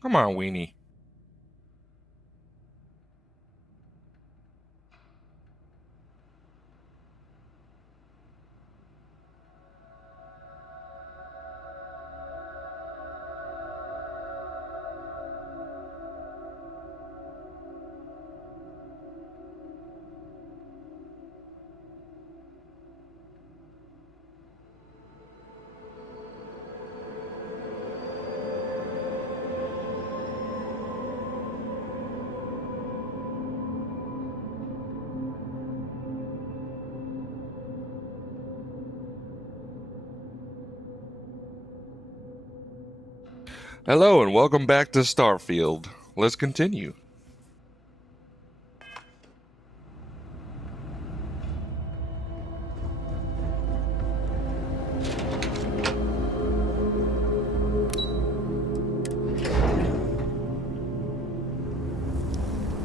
Come on, Weenie. Hello and welcome back to Starfield. Let's continue.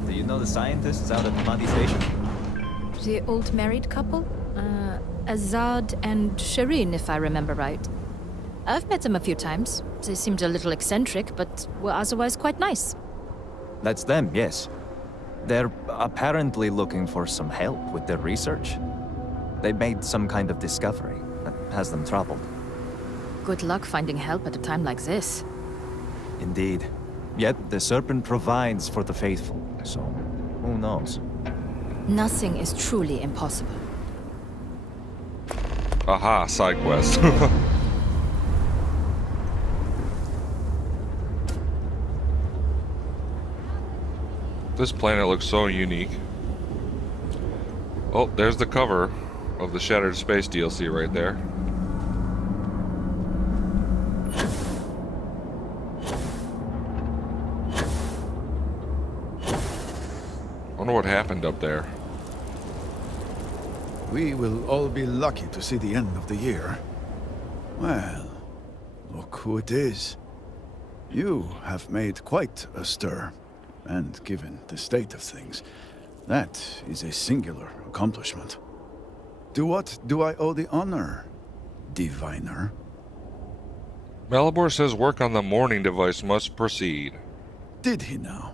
Do you know the scientists out at the Muddy Station? The old married couple? Azad and Shireen, if I remember right. I've met them a few times. They seemed a little eccentric, but were otherwise quite nice. That's them, yes. They're apparently looking for some help with their research. They made some kind of discovery that has them troubled. Good luck finding help at a time like this. Indeed. Yet the Serpent provides for the faithful, so who knows? Nothing is truly impossible. Aha, side quest. This planet looks so unique. Oh, there's the cover of the Shattered Space DLC right there. Wonder what happened up there. We will all be lucky to see the end of the year. Well, look who it is. You have made quite a stir. And given the state of things, that is a singular accomplishment. To what do I owe the honor, diviner? Malibor says work on the morning device must proceed. Did he now?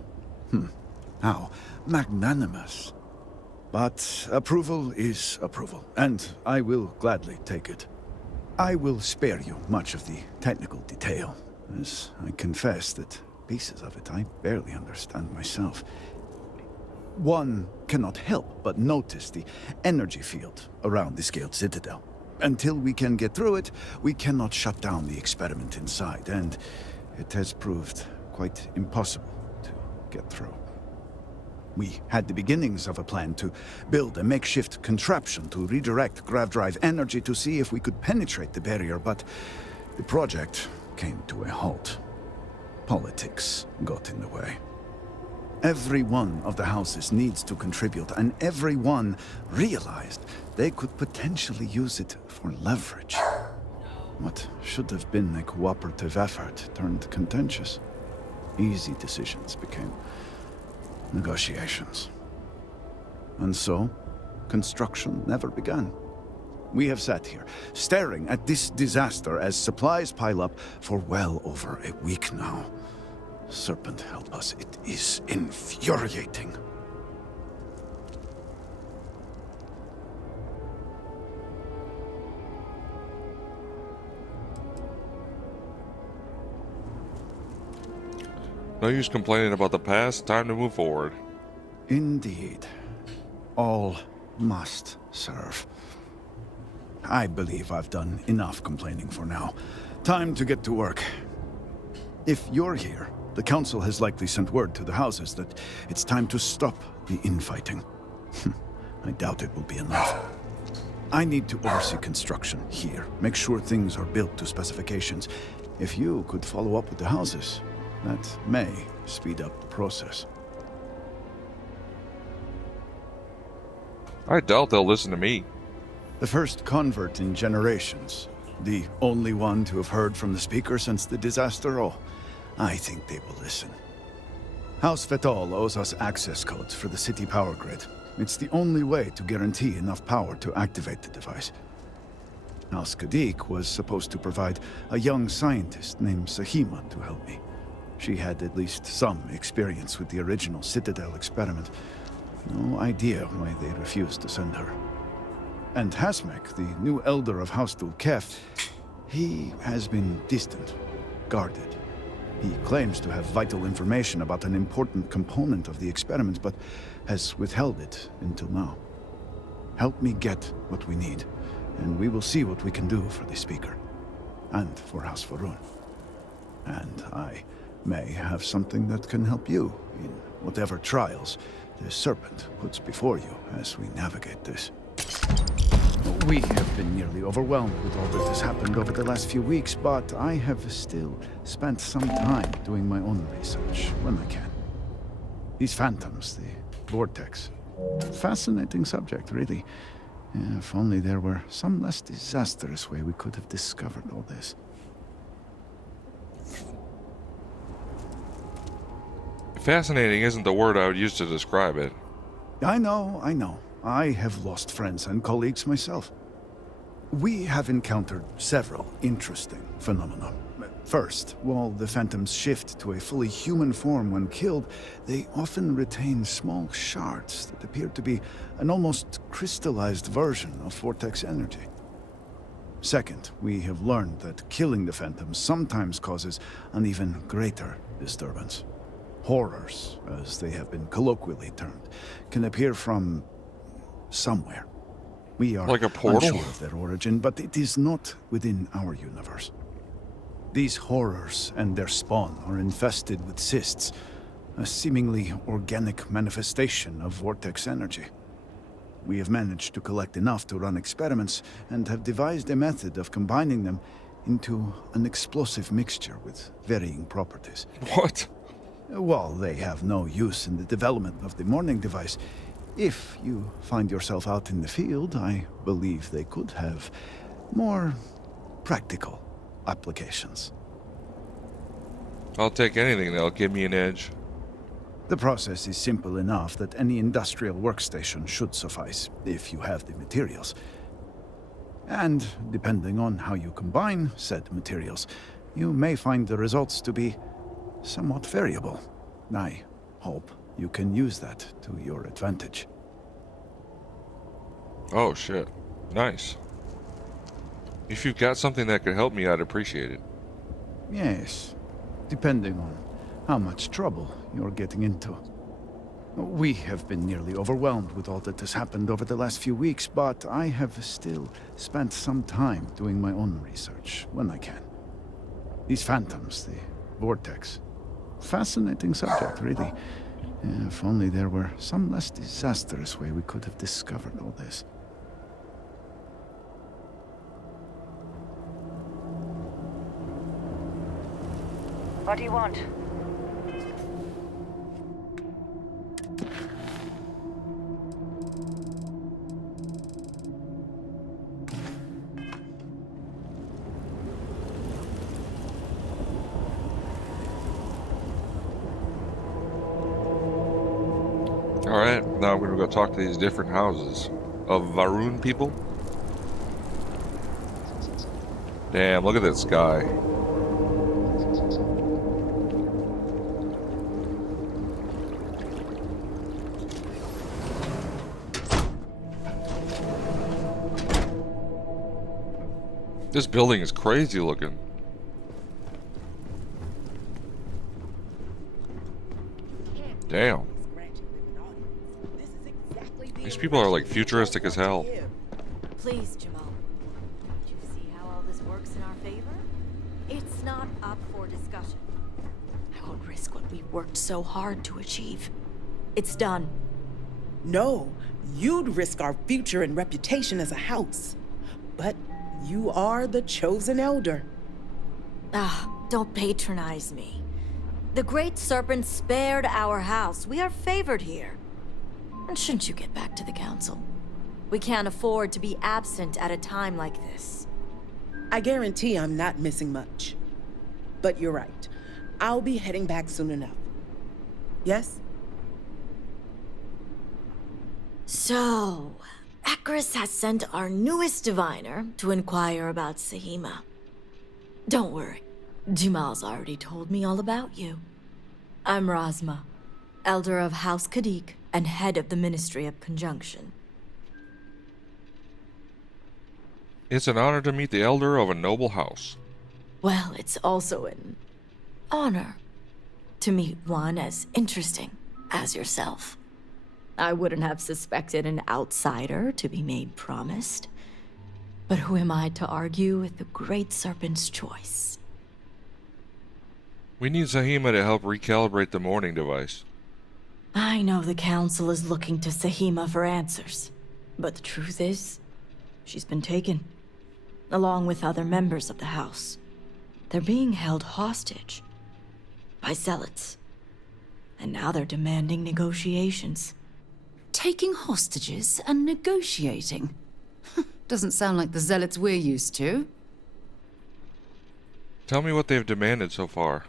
How magnanimous. But approval is approval, and I will gladly take it. I will spare you much of the technical detail, as I confess that pieces of it I barely understand myself. One cannot help but notice the energy field around the Scaled Citadel. Until we can get through it, we cannot shut down the experiment inside, and it has proved quite impossible to get through. We had the beginnings of a plan to build a makeshift contraption to redirect grav drive energy to see if we could penetrate the barrier, but the project came to a halt. Politics got in the way. Every one of the houses needs to contribute, and every one realized they could potentially use it for leverage. What should have been a cooperative effort turned contentious. Easy decisions became negotiations. And so, construction never began. We have sat here, staring at this disaster as supplies pile up for well over a week now. Serpent help us, it is infuriating. No use complaining about the past, time to move forward. Indeed. All must serve. I believe I've done enough complaining for now. Time to get to work. If you're here, the Council has likely sent word to the houses that it's time to stop the infighting. I doubt it will be enough. I need to oversee construction here, make sure things are built to specifications. If you could follow up with the houses, that may speed up the process. I doubt they'll listen to me. The first convert in generations. The only one to have heard from the speaker since the disaster. Oh, I think they will listen. House Fetal owes us access codes for the city power grid. It's the only way to guarantee enough power to activate the device. House Kadik was supposed to provide a young scientist named Sahima to help me. She had at least some experience with the original Citadel experiment. No idea why they refused to send her. And Hasmek, the new elder of House Dulkef, he has been distant, guarded. He claims to have vital information about an important component of the experiment, but has withheld it until now. Help me get what we need, and we will see what we can do for the Speaker, and for House Varun. And I may have something that can help you in whatever trials the Serpent puts before you as we navigate this. We have been nearly overwhelmed with all that has happened over the last few weeks, but I have still spent some time doing my own research when I can. These phantoms, the VORTEX. Fascinating subject, really. If only there were some less disastrous way we could have discovered all this. Fascinating isn't the word I would use to describe it. I know. I have lost friends and colleagues myself. We have encountered several interesting phenomena. First, while the phantoms shift to a fully human form when killed, they often retain small shards that appear to be an almost crystallized version of vortex energy. Second, we have learned that killing the phantoms sometimes causes an even greater disturbance. Horrors, as they have been colloquially termed, can appear from somewhere. We are like a portal? unsure of their origin, but it is not within our universe. These horrors and their spawn are infested with cysts, a seemingly organic manifestation of vortex energy. We have managed to collect enough to run experiments and have devised a method of combining them into an explosive mixture with varying properties. What? While they have no use in the development of the morning device, if you find yourself out in the field, I believe they could have more practical applications. I'll take anything that'll give me an edge. The process is simple enough that any industrial workstation should suffice, if you have the materials. And depending on how you combine said materials, you may find the results to be somewhat variable. I hope you can use that to your advantage. Oh shit. Nice. If you've got something that could help me, I'd appreciate it. Yes, depending on how much trouble you're getting into. We have been nearly overwhelmed with all that has happened over the last few weeks, but I have still spent some time doing my own research when I can. These phantoms, the VORTEX. Fascinating subject, really. If only there were some less disastrous way we could have discovered all this. What do you want? Alright, now I'm gonna go talk to these different houses of Varun people. Damn, look at this guy. This building is crazy looking. Damn. These people are like futuristic as hell. Please, Jamal. Don't you see how all this works in our favor? It's not up for discussion. I won't risk what we worked so hard to achieve. It's done. No, you'd risk our future and reputation as a house. But you are the chosen elder. Don't patronize me. The Great Serpent spared our house. We are favored here. And shouldn't you get back to the council? We can't afford to be absent at a time like this. I guarantee I'm not missing much. But you're right. I'll be heading back soon enough. Yes? So, Akris has sent our newest diviner to inquire about Sahima. Don't worry. Jamal's already told me all about you. I'm Razma, Elder of House Kadik and head of the Ministry of Conjunction. It's an honor to meet the elder of a noble house. Well, it's also an honor to meet one as interesting as yourself. I wouldn't have suspected an outsider to be made promised. But who am I to argue with the Great Serpent's choice? We need Sahima to help recalibrate the morning device. I know the Council is looking to Sahima for answers. But the truth is, she's been taken, along with other members of the House. They're being held hostage by zealots. And now they're demanding negotiations. Taking hostages and negotiating? Doesn't sound like the zealots we're used to. Tell me what they've demanded so far.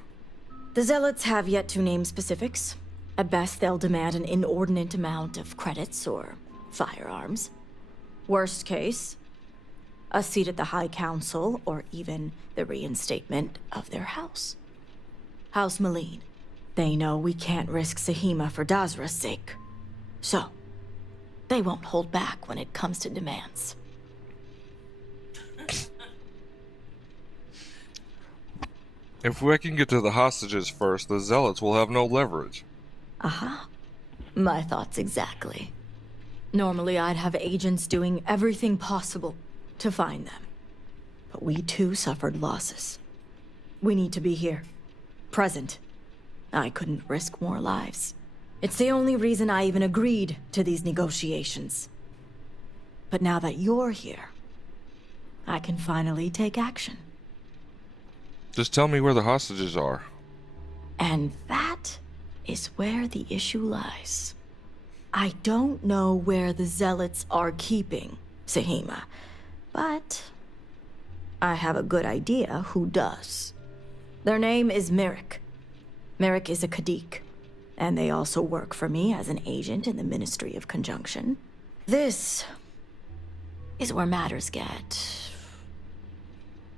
The zealots have yet to name specifics. At best, they'll demand an inordinate amount of credits or firearms. Worst case, a seat at the High Council or even the reinstatement of their house. House Maleen. They know we can't risk Sahima for Dazra's sake. So, they won't hold back when it comes to demands. If we can get to the hostages first, the zealots will have no leverage. Aha. My thoughts exactly. Normally I'd have agents doing everything possible to find them. But we too suffered losses. We need to be here. Present. I couldn't risk more lives. It's the only reason I even agreed to these negotiations. But now that you're here, I can finally take action. Just tell me where the hostages are. And that is where the issue lies. I don't know where the zealots are keeping Sahima, but I have a good idea who does. Their name is Merrick. Merrick is a Kadik, and they also work for me as an agent in the Ministry of Conjunction. This is where matters get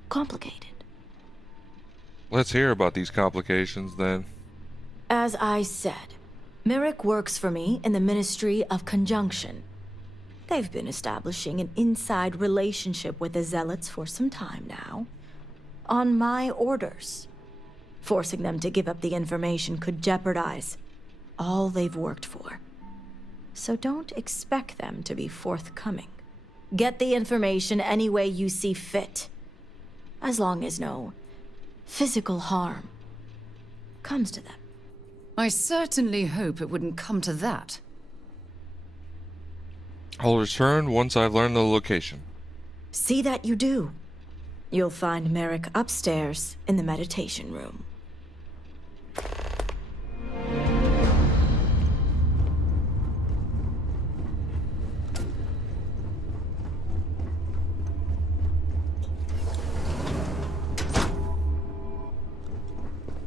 complicated. Let's hear about these complications then. As I said, Merrick works for me in the Ministry of Conjunction. They've been establishing an inside relationship with the Zealots for some time now. On my orders. Forcing them to give up the information could jeopardize all they've worked for. So don't expect them to be forthcoming. Get the information any way you see fit. As long as no physical harm comes to them. I certainly hope it wouldn't come to that. I'll return once I've learned the location. See that you do. You'll find Merrick upstairs in the meditation room.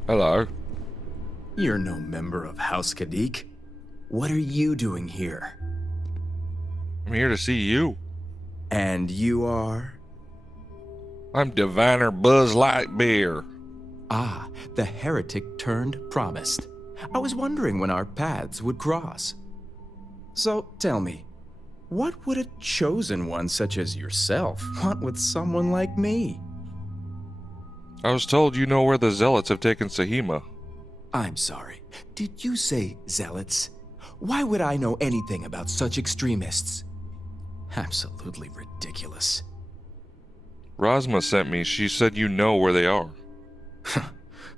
Hello. You're no member of House Kadik. What are you doing here? I'm here to see you. And you are? I'm Diviner Buzz Lightbeer. Ah, the heretic turned promised. I was wondering when our paths would cross. So tell me, what would a chosen one such as yourself want with someone like me? I was told you know where the zealots have taken Sahima. I'm sorry. Did you say zealots? Why would I know anything about such extremists? Absolutely ridiculous. Razma sent me. She said you know where they are.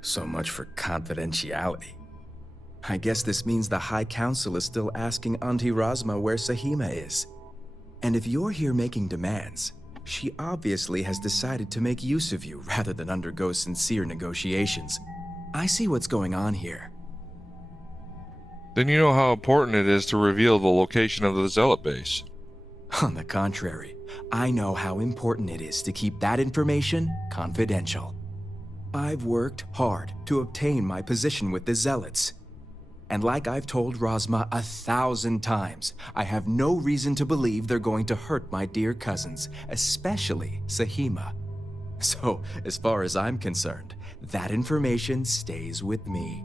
So much for confidentiality. I guess this means the High Council is still asking Auntie Razma where Sahima is. And if you're here making demands, she obviously has decided to make use of you rather than undergo sincere negotiations. I see what's going on here. Then you know how important it is to reveal the location of the zealot base. On the contrary, I know how important it is to keep that information confidential. I've worked hard to obtain my position with the Zealots. And like I've told Razma 1,000 times, I have no reason to believe they're going to hurt my dear cousins, especially Sahima. So, as far as I'm concerned, that information stays with me.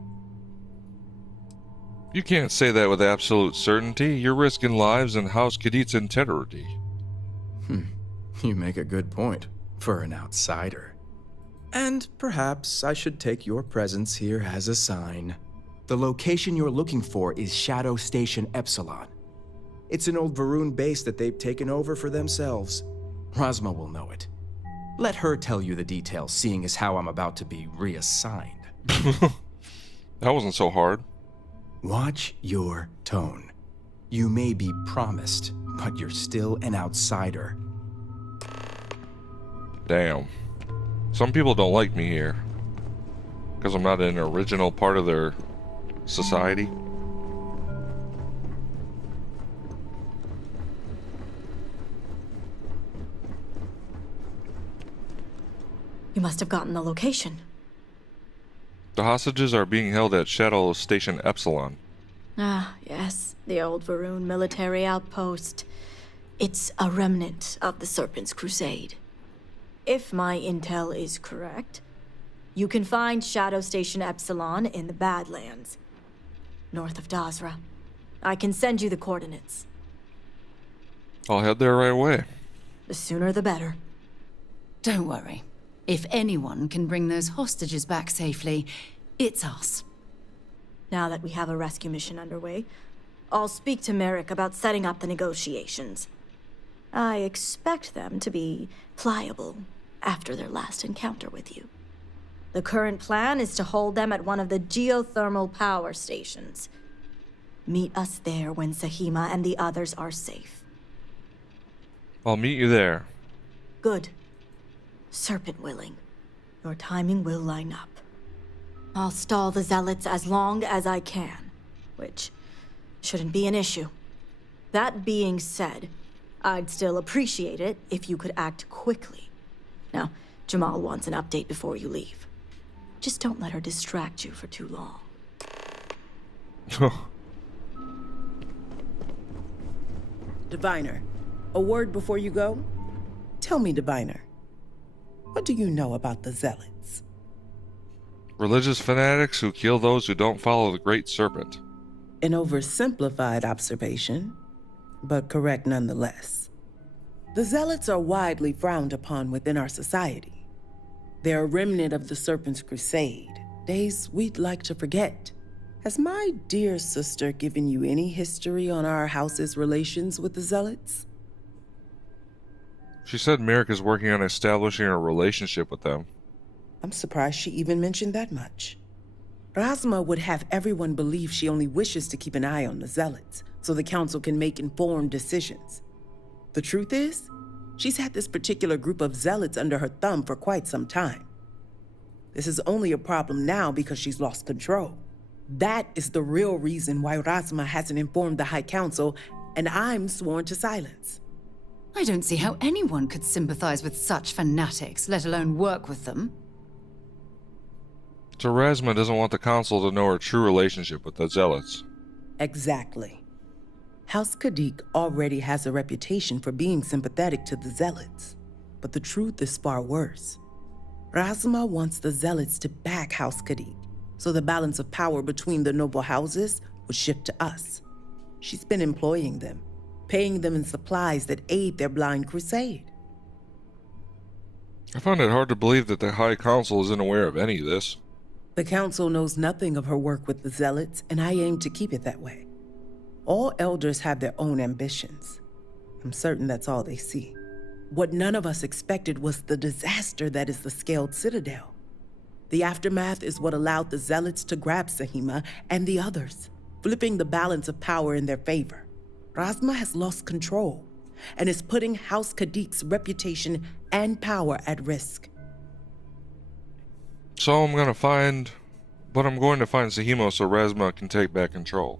You can't say that with absolute certainty. You're risking lives and House Kadit's integrity. You make a good point, for an outsider. And perhaps I should take your presence here as a sign. The location you're looking for is Shadow Station Epsilon. It's an old Varun base that they've taken over for themselves. Rosma will know it. Let her tell you the details, seeing as how I'm about to be reassigned. That wasn't so hard. Watch your tone. You may be promised, but you're still an outsider. Damn. Some people don't like me here. Because I'm not an original part of their society. You must have gotten the location. The hostages are being held at Shadow Station Epsilon. Ah, yes, the old Varun military outpost. It's a remnant of the Serpent's Crusade. If my intel is correct, you can find Shadow Station Epsilon in the Badlands, north of Dazra. I can send you the coordinates. I'll head there right away. The sooner the better. Don't worry. If anyone can bring those hostages back safely, it's us. Now that we have a rescue mission underway, I'll speak to Merrick about setting up the negotiations. I expect them to be pliable after their last encounter with you. The current plan is to hold them at one of the geothermal power stations. Meet us there when Sahima and the others are safe. I'll meet you there. Good. Serpent willing, your timing will line up. I'll stall the Zealots as long as I can, which shouldn't be an issue. That being said, I'd still appreciate it if you could act quickly. Now, Jamal wants an update before you leave. Just don't let her distract you for too long. Diviner, a word before you go? Tell me, Diviner, what do you know about the Zealots? Religious fanatics who kill those who don't follow the Great Serpent. An oversimplified observation, but correct nonetheless. The Zealots are widely frowned upon within our society. They're a remnant of the Serpent's Crusade, days we'd like to forget. Has my dear sister given you any history on our house's relations with the Zealots? She said Merrick is working on establishing a relationship with them. I'm surprised she even mentioned that much. Razma would have everyone believe she only wishes to keep an eye on the Zealots, so the Council can make informed decisions. The truth is, she's had this particular group of Zealots under her thumb for quite some time. This is only a problem now because she's lost control. That is the real reason why Razma hasn't informed the High Council, and I'm sworn to silence. I don't see how anyone could sympathize with such fanatics, let alone work with them. So Razma doesn't want the Council to know her true relationship with the Zealots. Exactly. House Kadik already has a reputation for being sympathetic to the Zealots. But the truth is far worse. Razma wants the Zealots to back House Kadik, so the balance of power between the noble houses would shift to us. She's been employing them, paying them in supplies that aid their blind crusade. I find it hard to believe that the High Council isn't aware of any of this. The Council knows nothing of her work with the Zealots, and I aim to keep it that way. All elders have their own ambitions. I'm certain that's all they see. What none of us expected was the disaster that is the Scaled Citadel. The aftermath is what allowed the Zealots to grab Sahima and the others, flipping the balance of power in their favor. Razma has lost control and is putting House Kadik's reputation and power at risk. So I'm going to find Sahimo so Razma can take back control.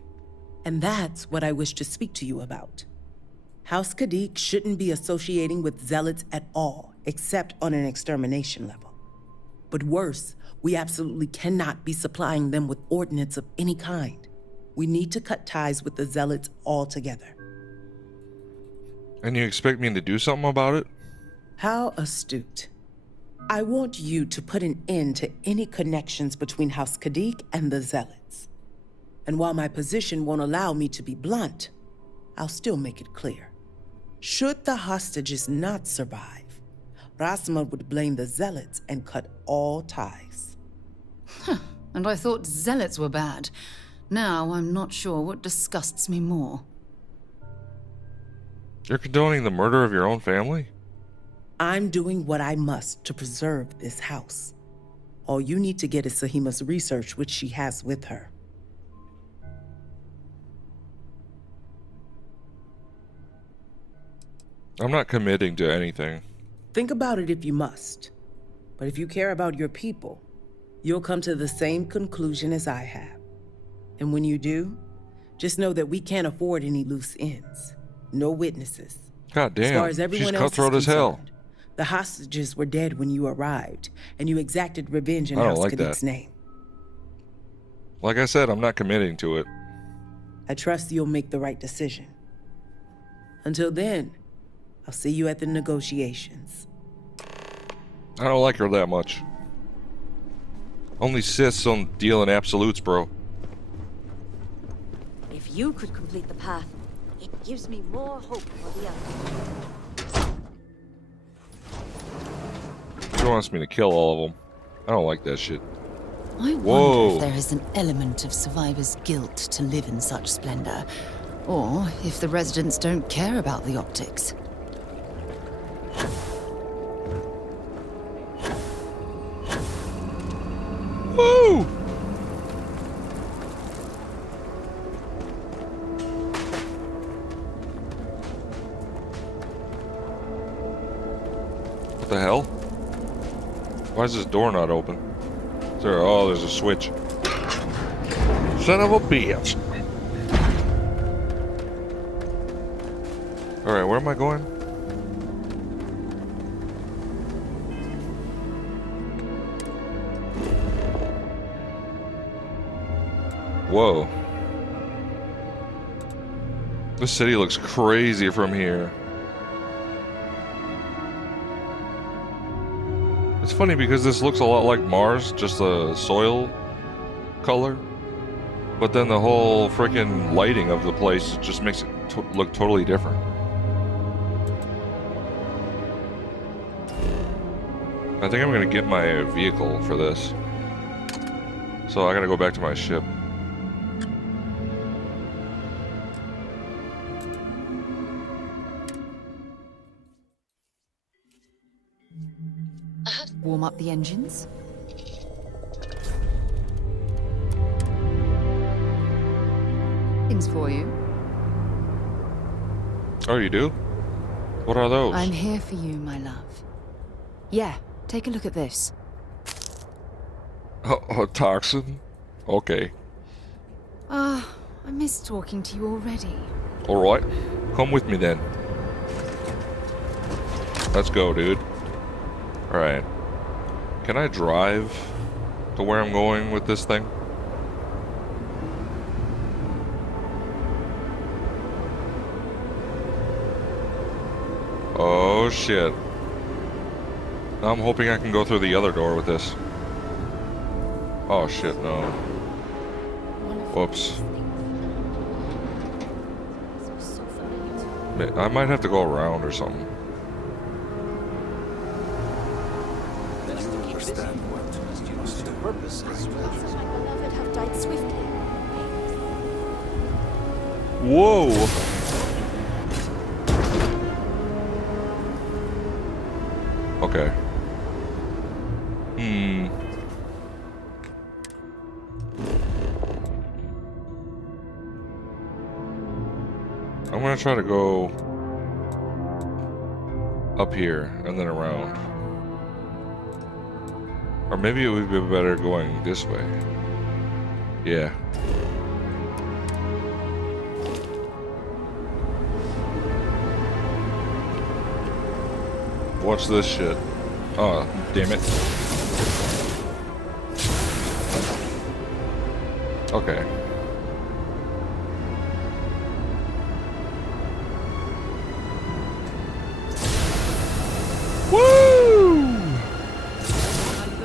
And that's what I wish to speak to you about. House Kadik shouldn't be associating with Zealots at all, except on an extermination level. But worse, we absolutely cannot be supplying them with ordnance of any kind. We need to cut ties with the Zealots altogether. And you expect me to do something about it? How astute. I want you to put an end to any connections between House Kadik and the Zealots. And while my position won't allow me to be blunt, I'll still make it clear. Should the hostages not survive, Rasma would blame the Zealots and cut all ties. And I thought zealots were bad. Now I'm not sure what disgusts me more. You're condoning the murder of your own family? I'm doing what I must to preserve this house. All you need to get is Sahima's research, which she has with her. I'm not committing to anything. Think about it if you must. But if you care about your people, you'll come to the same conclusion as I have. And when you do, just know that we can't afford any loose ends. No witnesses. God damn, As far as everyone she's else is cutthroat as hell. concerned, the hostages were dead when you arrived, and you exacted revenge in I don't House like Kadik's that. name. Like I said, I'm not committing to it. I trust you'll make the right decision. Until then, I'll see you at the negotiations. I don't like her that much. Only Siths don't deal in absolutes, bro. If you could complete the path, it gives me more hope for the others. She wants me to kill all of them. I don't like that shit. I Whoa. wonder if there is an element of survivor's guilt to live in such splendor, or if the residents don't care about the optics. Woo! What the hell? Why is this door not open? Is there? Oh, there's a switch. Son of a bitch. Alright, where am I going? Whoa. This city looks crazy from here. It's funny because this looks a lot like Mars, just a soil color. But then the whole freaking lighting of the place just makes it look totally different. I think I'm gonna get my vehicle for this. So I gotta go back to my ship. Warm up the engines. Things for you. Oh, you do? What are those? I'm here for you, my love. Yeah, take a look at this. A toxin? Okay. I miss talking to you already. Alright. Come with me then. Let's go, dude. Alright. Can I drive to where I'm going with this thing? Oh shit. Now I'm hoping I can go through the other door with this. Oh shit, no. Whoops. I might have to go around or something. Whoa! Okay. I'm gonna try to go up here and then around. Or maybe it would be better going this way. Yeah. Watch this shit. Oh, damn it. Okay. Woo!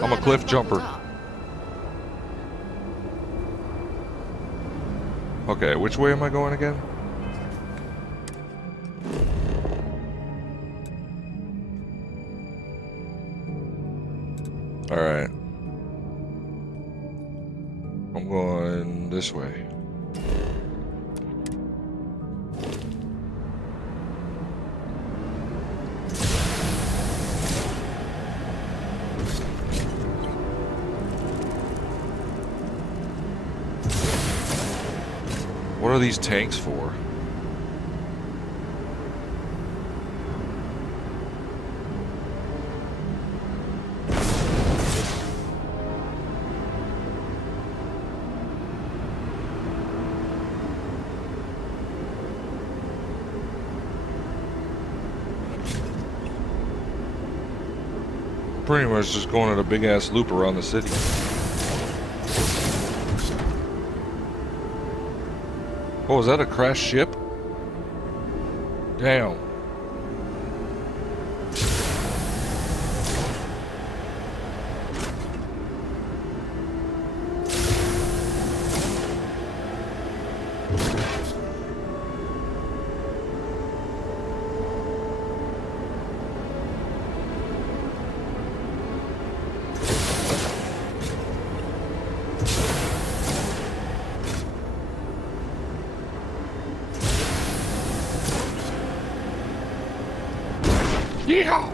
I'm a cliff jumper. Okay, which way am I going again? Alright. I'm going this way. What are these tanks for? Pretty much just going at a big ass loop around the city. Oh, is that a crashed ship? Damn. Yeehaw!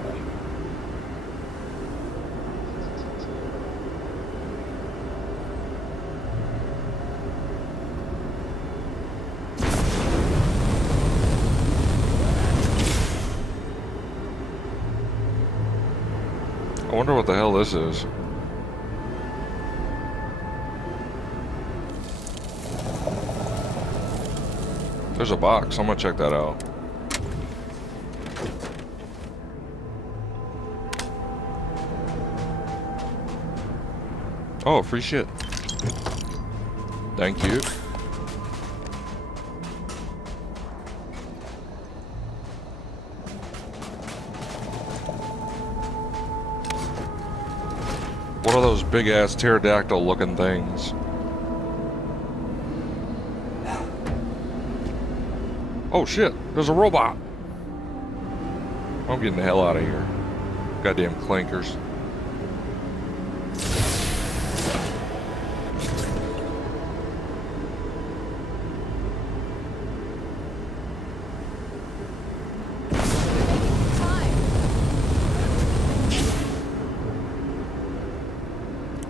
I wonder what the hell this is. There's a box. I'm gonna check that out. Oh, free shit. Thank you. What are those big ass pterodactyl looking things? Oh shit, there's a robot. I'm getting the hell out of here. Goddamn clankers.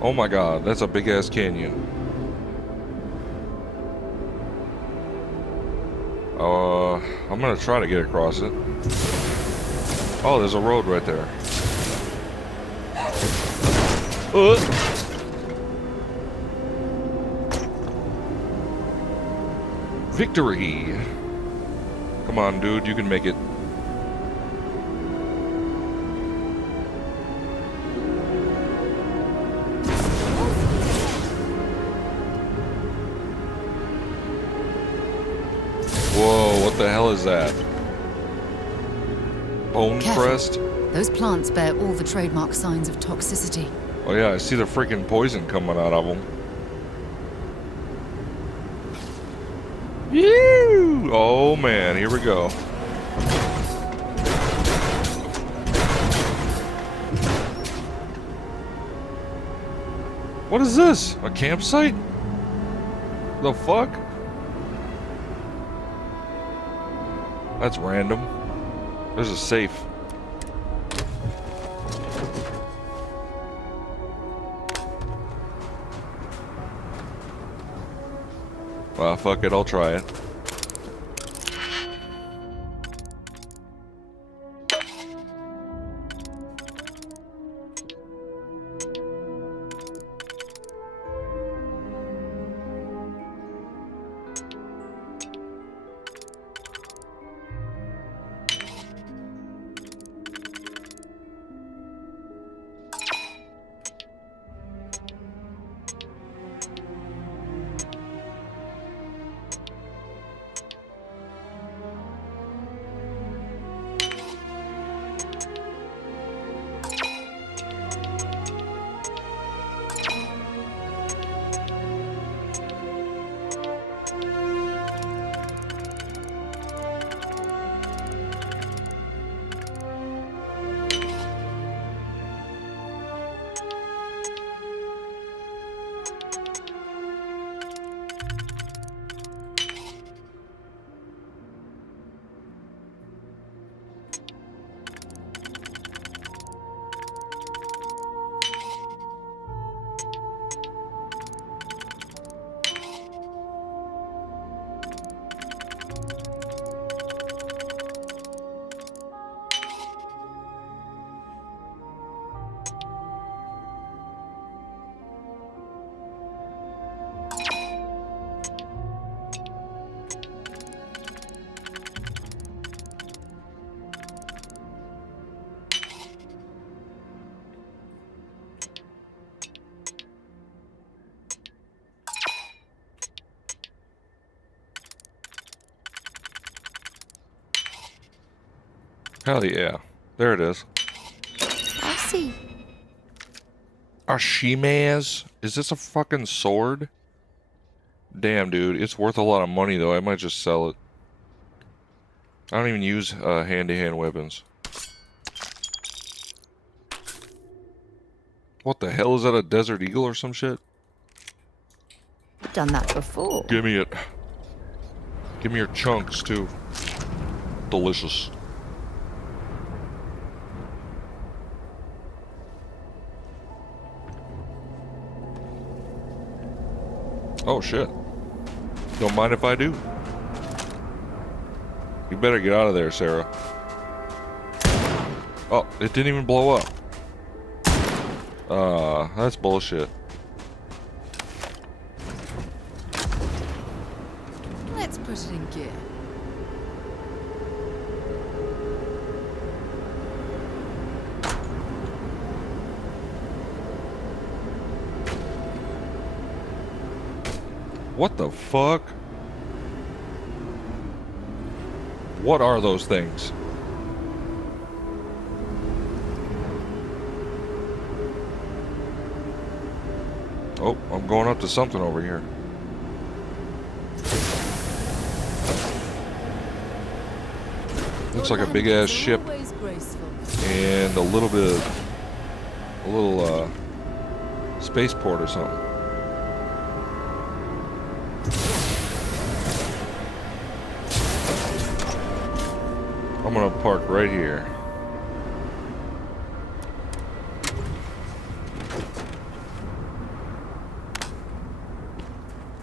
Oh my god, that's a big ass canyon. I'm gonna try to get across it. Oh, there's a road right there. Victory! Come on, dude, you can make it. Whoa, what the hell is that? Bone Careful. crest? Those plants bear all the trademark signs of toxicity. Oh yeah, I see the freaking poison coming out of them. Woo! Oh man, here we go. What is this? A campsite? The fuck? That's random. There's a safe. Well, fuck it, I'll try it. Hell yeah. There it is. I see. Ashimaz? Is this a fucking sword? Damn, dude. It's worth a lot of money, though. I might just sell it. I don't even use hand-to-hand weapons. What the hell? Is that a Desert Eagle or some shit? Done that before. Give me it. Give me your chunks, too. Delicious. Oh, shit. Don't mind if I do. You better get out of there, Sarah. Oh, it didn't even blow up. That's bullshit. Let's put it in gear. What the fuck? What are those things? Oh, I'm going up to something over here. Looks like a big ass ship Always graceful. and a little spaceport or something. I'm gonna park right here.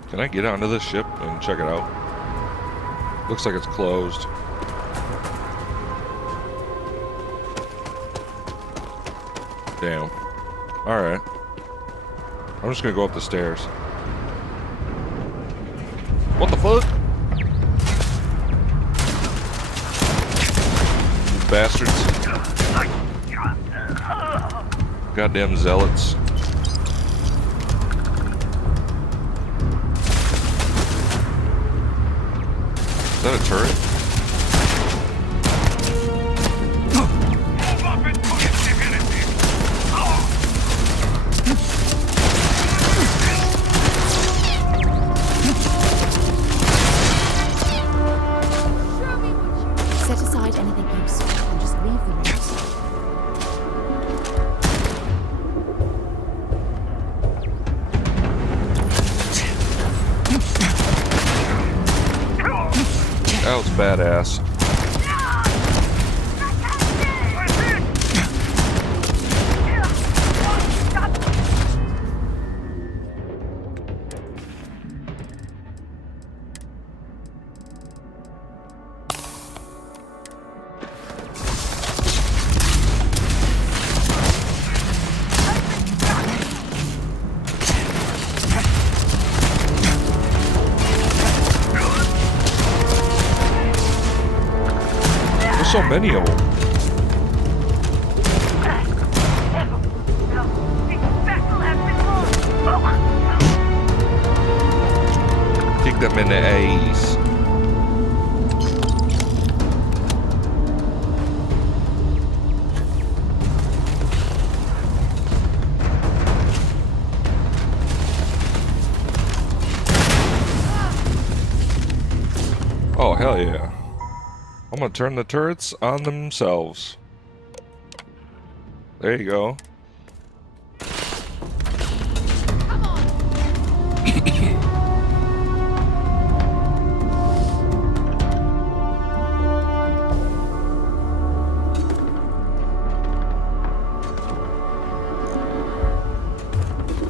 Can I get onto this ship and check it out? Looks like it's closed. Damn. Alright. I'm just gonna go up the stairs. What the fuck? Bastards. Goddamn zealots. Is that a turret? Set aside anything useful and just leave the rest. That was badass. There's so many of them. Kick them in the A's. Oh, hell yeah. I'm gonna turn the turrets on themselves. There you go.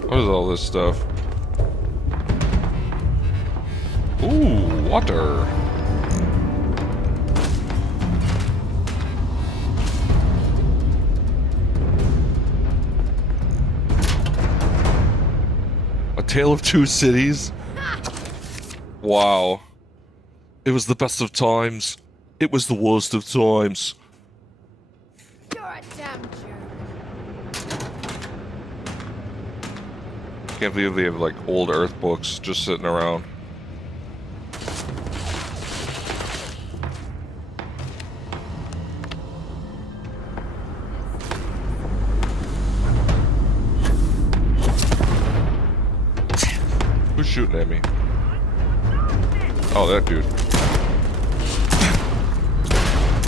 What is all this stuff? Ooh, water. Tale of Two Cities. Wow. It was the best of times. It was the worst of times. You're a damn jerk. Can't believe they have like old Earth books just sitting around. Who's shooting at me? Oh, that dude.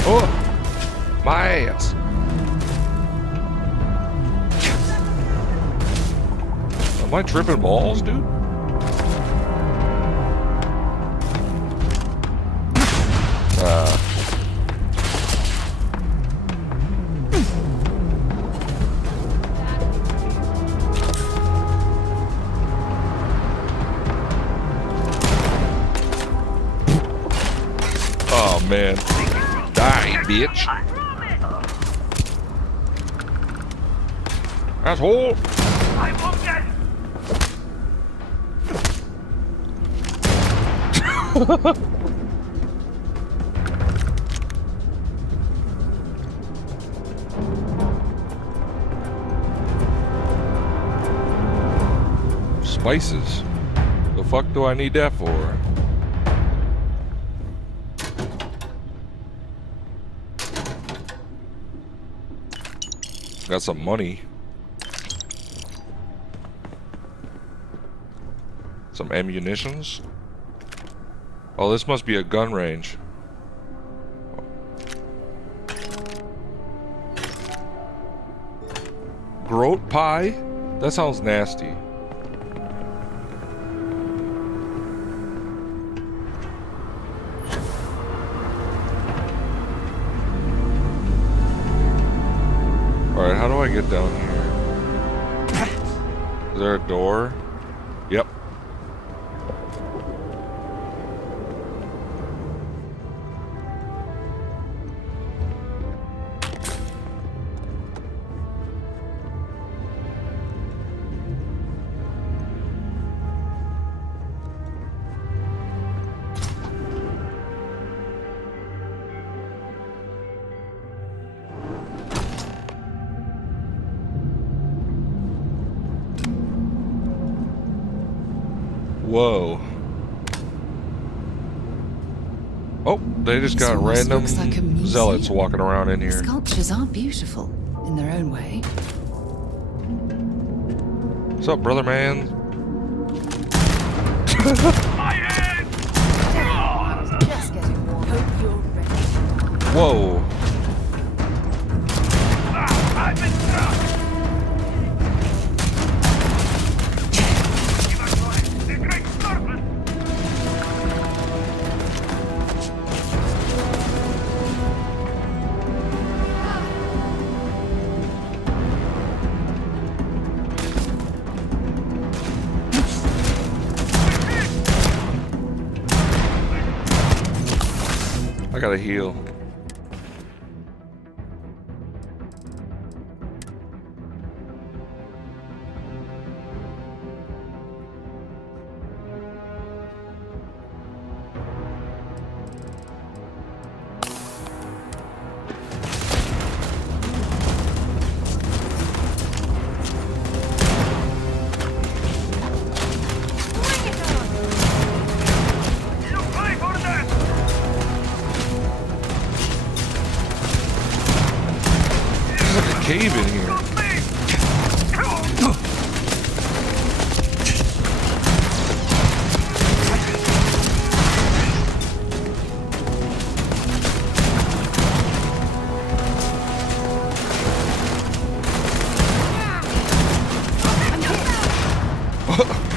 Oh! My ass! Am I tripping balls, dude? Oh, man. Die, bitch. Asshole! Spices. The fuck do I need that for? Got some money. Some ammunitions. Oh, this must be a gun range. Groat pie? That sounds nasty. Alright, how do I get down here? Is there a door? Yep. Whoa. Oh, they just This got almost random looks like a museum. zealots walking around in The here. sculptures are beautiful in their own way. What's up, brother man? Just getting warm. Hope you're ready. Whoa. I gotta heal. Cave in here.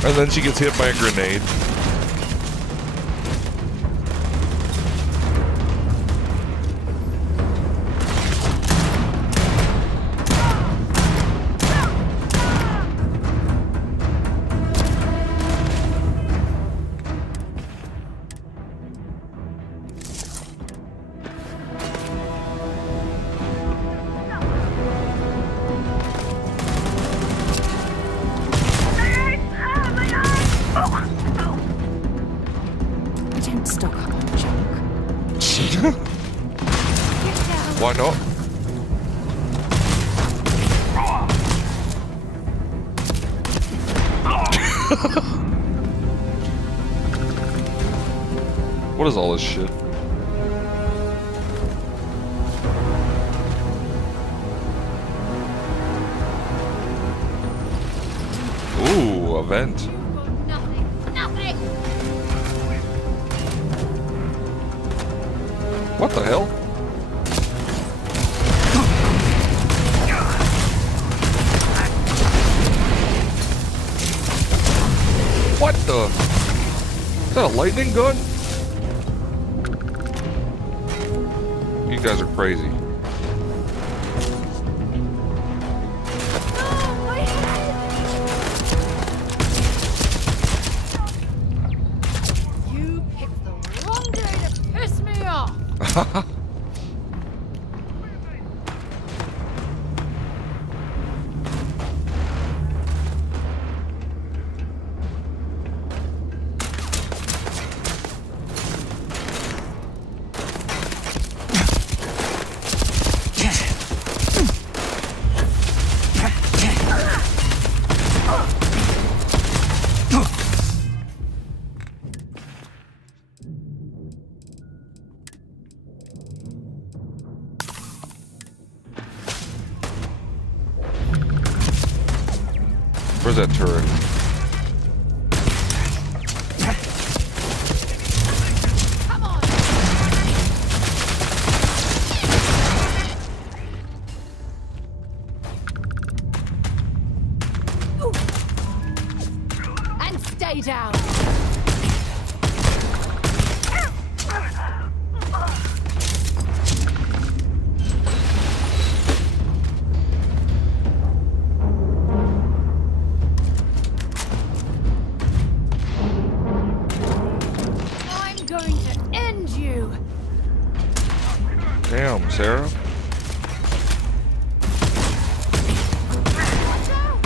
And then she gets hit by a grenade. Why not? What is all this shit? Ooh, a vent. Nothing. Nothing. What the hell? What the? Is that a lightning gun? You guys are crazy. You picked the wrong day to piss me off. Where's that turret? Come on. Ooh. And stay down. I'm going to end you. Damn, Sarah. Watch out.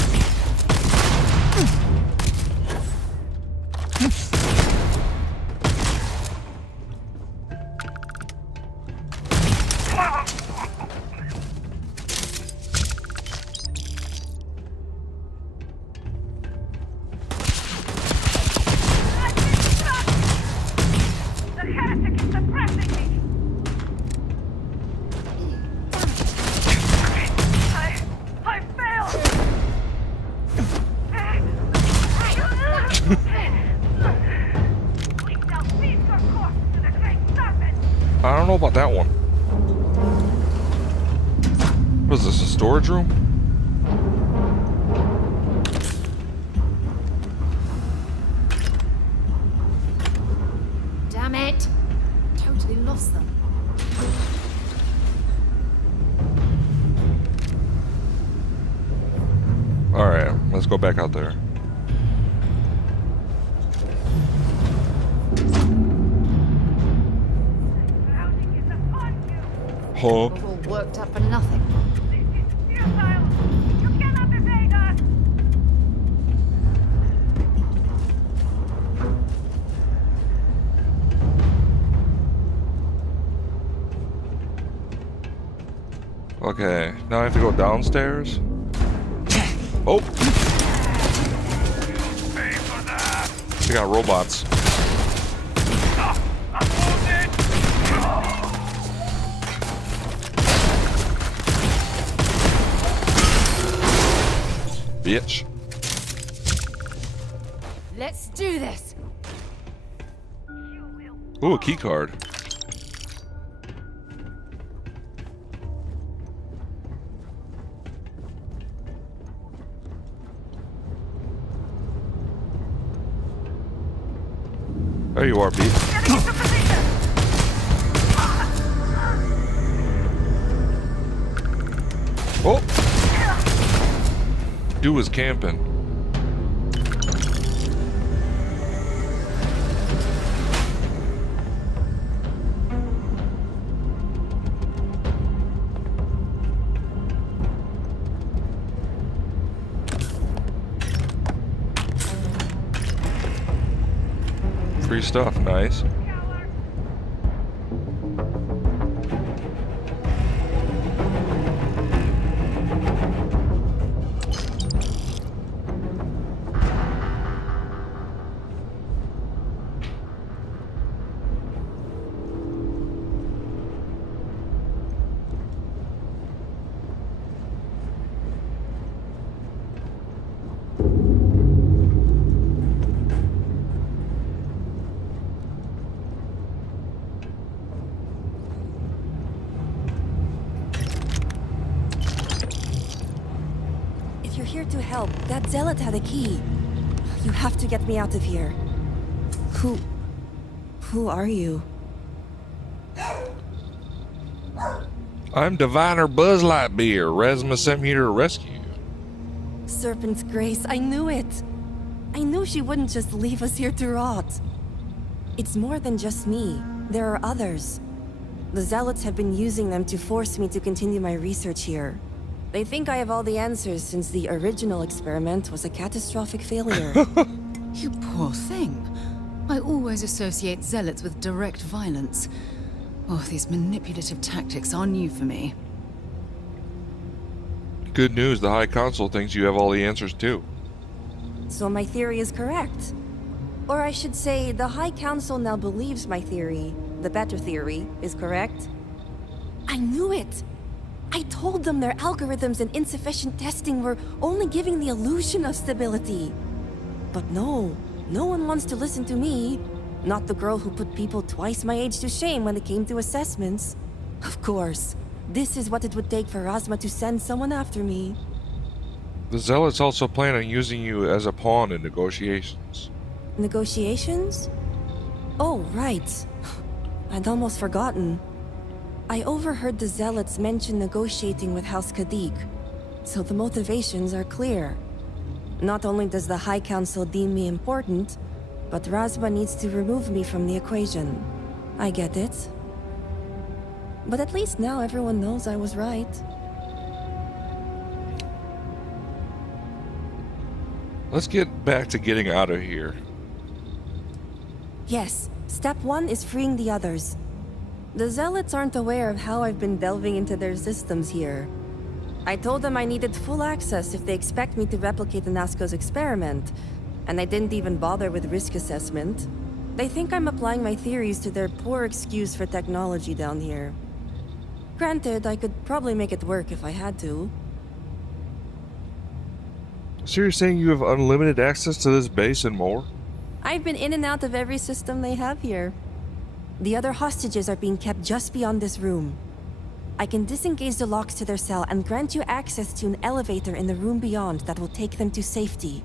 I don't know about that one. What is this, a storage room? Damn it. Totally lost them. Alright, let's go back out there. Huh? All worked up for nothing. Okay, now I have to go downstairs. Oh! They got robots. Bitch. Let's do this. Ooh, a key card. There you are, Pete. Oh! Dude was camping. Free stuff, nice. here to help. That zealot had a key. You have to get me out of here. Who are you? I'm Diviner Buzz Lightbeer. Resma sent me here to rescue you. Serpent's Grace, I knew it. I knew she wouldn't just leave us here to rot. It's more than just me. There are others. The Zealots have been using them to force me to continue my research here. They think I have all the answers since the original experiment was a catastrophic failure. You poor thing. I always associate zealots with direct violence. Oh, these manipulative tactics are new for me. Good news, the High Council thinks you have all the answers too. So my theory is correct. Or I should say, the High Council now believes my theory, the better theory, is correct. I knew it! I told them their algorithms and insufficient testing were only giving the illusion of stability. But no one wants to listen to me. Not the girl who put people twice my age to shame when it came to assessments. Of course, this is what it would take for Razma to send someone after me. The Zealots also plan on using you as a pawn in negotiations. Negotiations? Oh, right. I'd almost forgotten. I overheard the Zealots mention negotiating with House Kadik, so the motivations are clear. Not only does the High Council deem me important, but Razma needs to remove me from the equation. I get it. But at least now everyone knows I was right. Let's get back to getting out of here. Yes, step 1 is freeing the others. The Zealots aren't aware of how I've been delving into their systems here. I told them I needed full access if they expect me to replicate the Nazco's experiment, and I didn't even bother with risk assessment. They think I'm applying my theories to their poor excuse for technology down here. Granted, I could probably make it work if I had to. So you're saying you have unlimited access to this base and more? I've been in and out of every system they have here. The other hostages are being kept just beyond this room. I can disengage the locks to their cell and grant you access to an elevator in the room beyond that will take them to safety.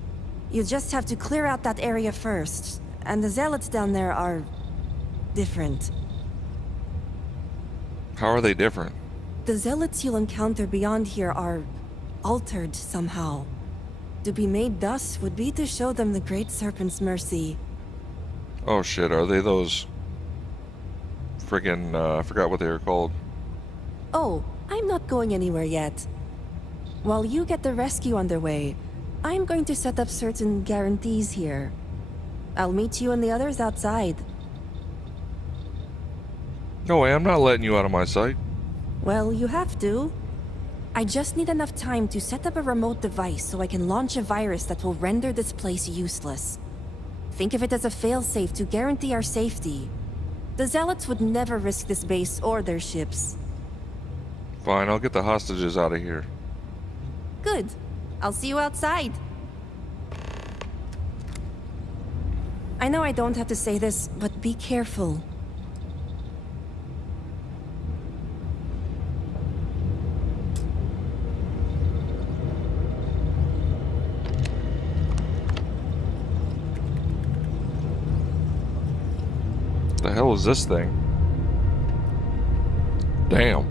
You just have to clear out that area first, and the Zealots down there are different. How are they different? The Zealots you'll encounter beyond here are altered somehow. To be made thus would be to show them the Great Serpent's mercy. Oh shit, are they those friggin', I forgot what they were called. Oh, I'm not going anywhere yet. While you get the rescue underway, I'm going to set up certain guarantees here. I'll meet you and the others outside. No way, I'm not letting you out of my sight. Well, you have to. I just need enough time to set up a remote device so I can launch a virus that will render this place useless. Think of it as a failsafe to guarantee our safety. The Zealots would never risk this base or their ships. Fine, I'll get the hostages out of here. Good. I'll see you outside. I know I don't have to say this, but be careful. The hell is this thing? Damn.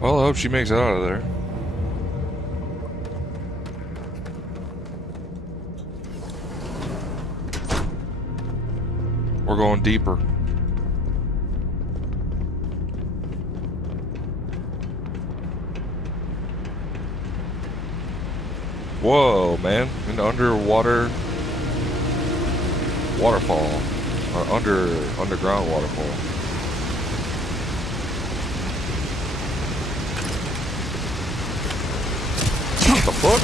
Well, I hope she makes it out of there. We're going deeper. Whoa, man. An underwater waterfall. Or underground waterfall. What the fuck?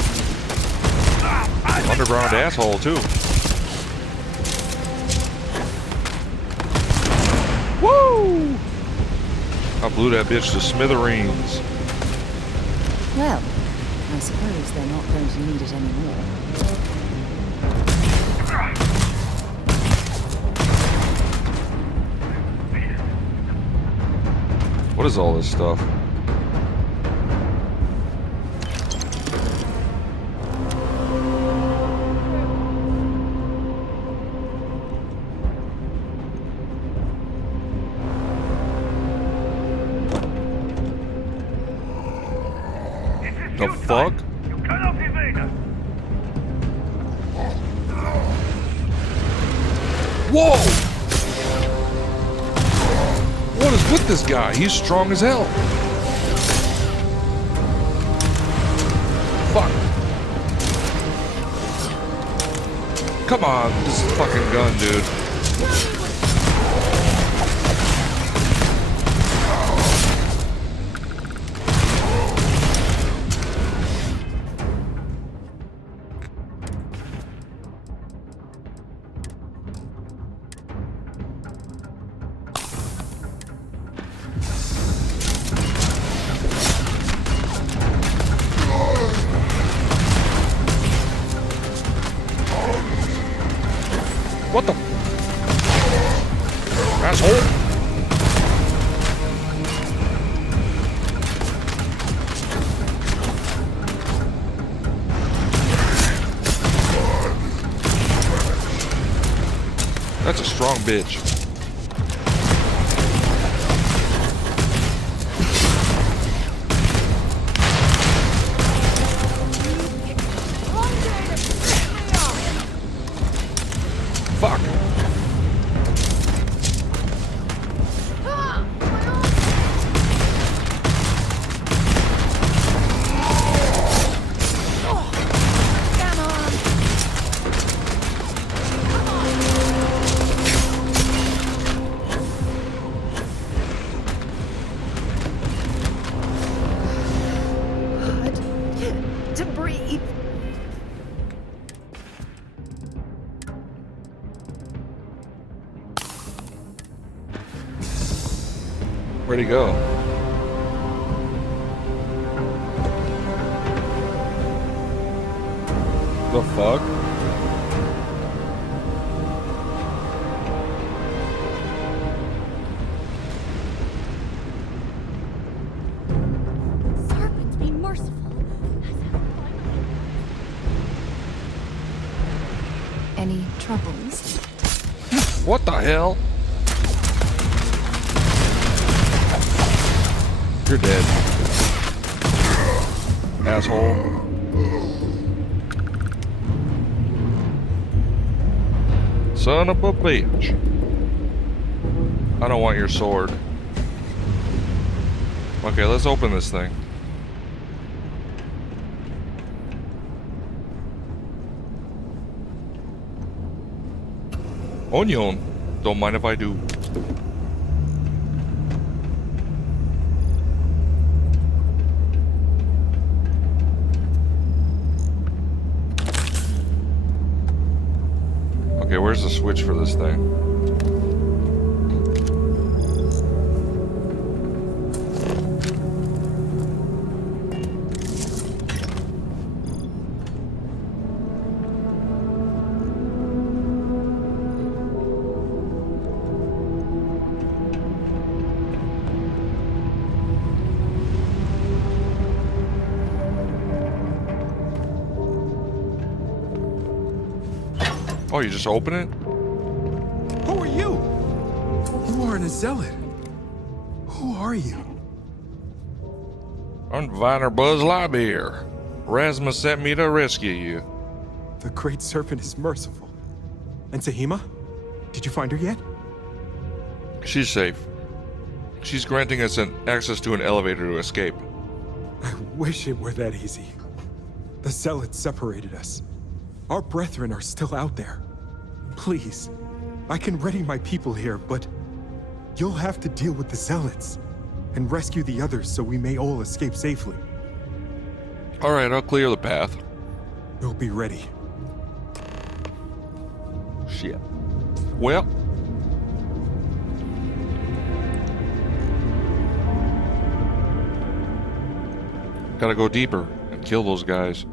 Underground asshole, too. Woo! I blew that bitch to smithereens. Well, I suppose they're not going to need it anymore. What is all this stuff? The fuck? You cannot evade us. Whoa! What is with this guy? He's strong as hell. Fuck. Come on, this is a fucking gun, dude. What the? Asshole! That's a strong bitch. Fuck. To breathe. Where'd he go? The fuck? Serpents, be merciful. Any troubles? What the hell? You're dead. Asshole. Son of a bitch. I don't want your sword. Okay, let's open this thing. Onion. Don't mind if I do. Okay, where's the switch for this thing? Oh, you just open it? Who are you? You aren't a zealot. Who are you? I'm Diviner Buzz Lightyear. Rasmus sent me to rescue you. The Great Serpent is merciful. And Tahima? Did you find her yet? She's safe. She's granting us access to an elevator to escape. I wish it were that easy. The zealots separated us. Our brethren are still out there. Please, I can ready my people here, but you'll have to deal with the zealots and rescue the others so we may all escape safely. All right, I'll clear the path. We'll be ready. Shit. Well. Gotta go deeper and kill those guys.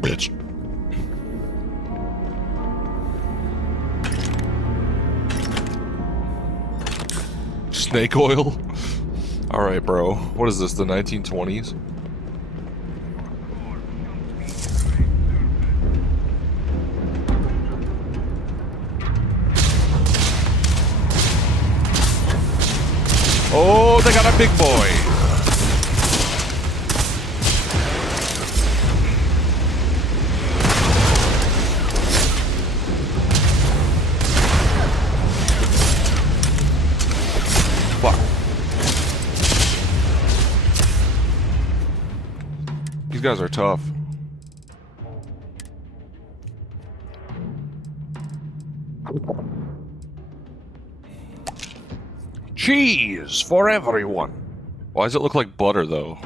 Bitch. Snake oil? Alright, bro. What is this, the 1920s? Oh, they got a big boy. Fuck. These guys are tough. Cheese for everyone. Why does it look like butter, though?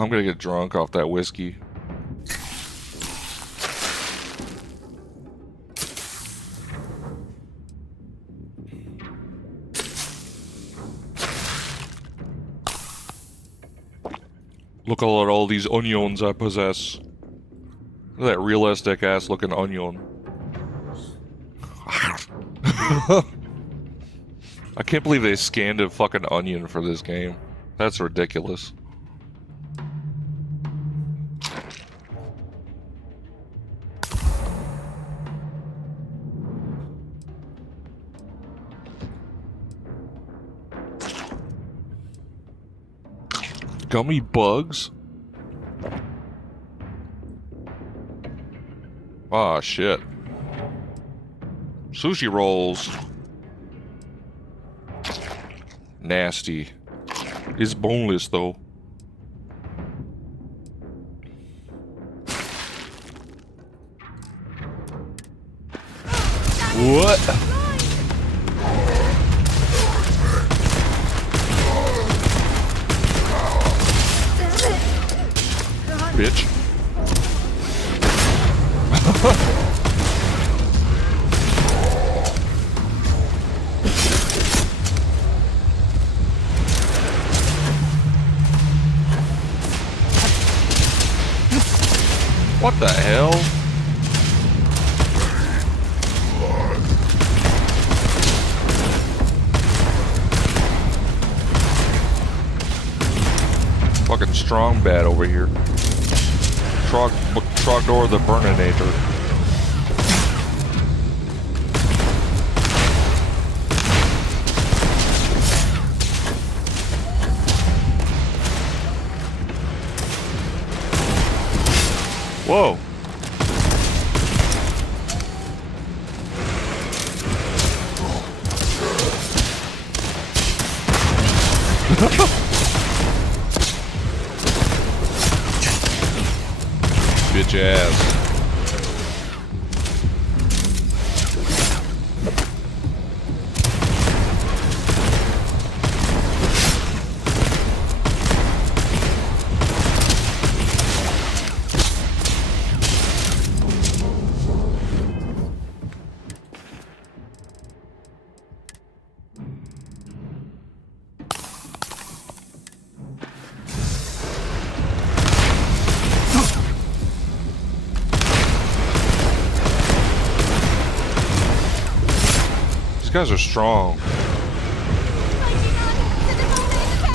I'm gonna get drunk off that whiskey. Look at all these onions I possess. Look at that realistic ass looking onion. I can't believe they scanned a fucking onion for this game. That's ridiculous. Gummy bugs? Ah, shit. Sushi rolls. Nasty. It's boneless, though. What? Bitch. What the hell? Fucking strong bat over here. Trogdor the Burninator. Whoa. Bitch ass. These guys are strong.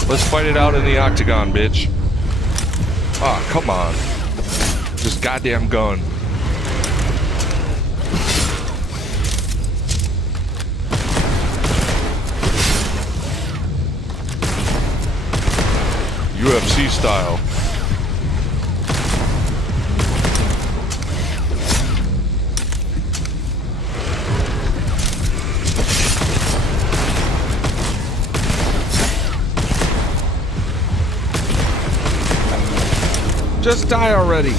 Let's fight it out in the octagon, bitch. Ah, come on. This goddamn gun. UFC style. Just die already.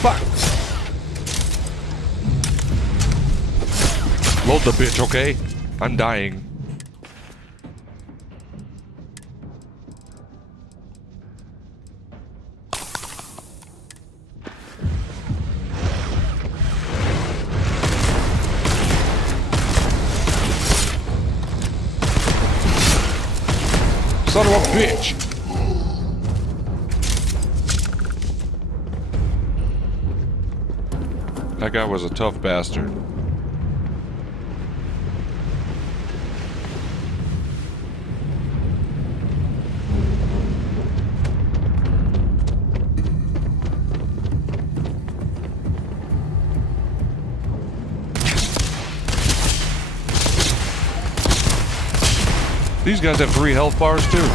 Fuck. Load the bitch, okay? I'm dying. Son of a bitch! That guy was a tough bastard. These guys have 3 health bars too.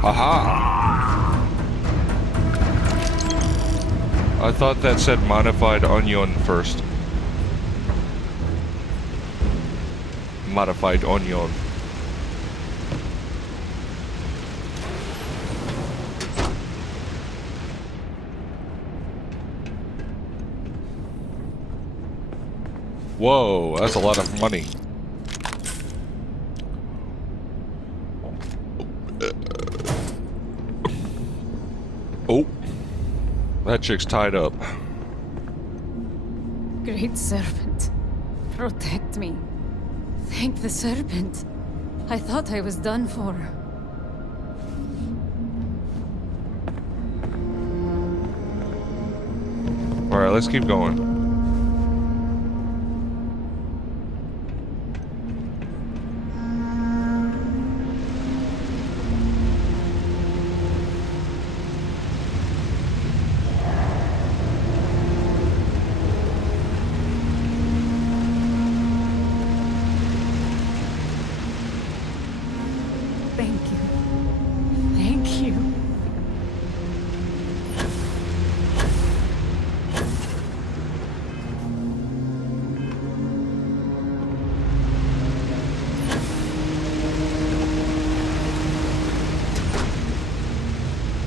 Aha! I thought that said modified onion first. Modified onion. Whoa, that's a lot of money. Oh, that chick's tied up. Great Serpent, protect me. Thank the Serpent. I thought I was done for. All right, let's keep going.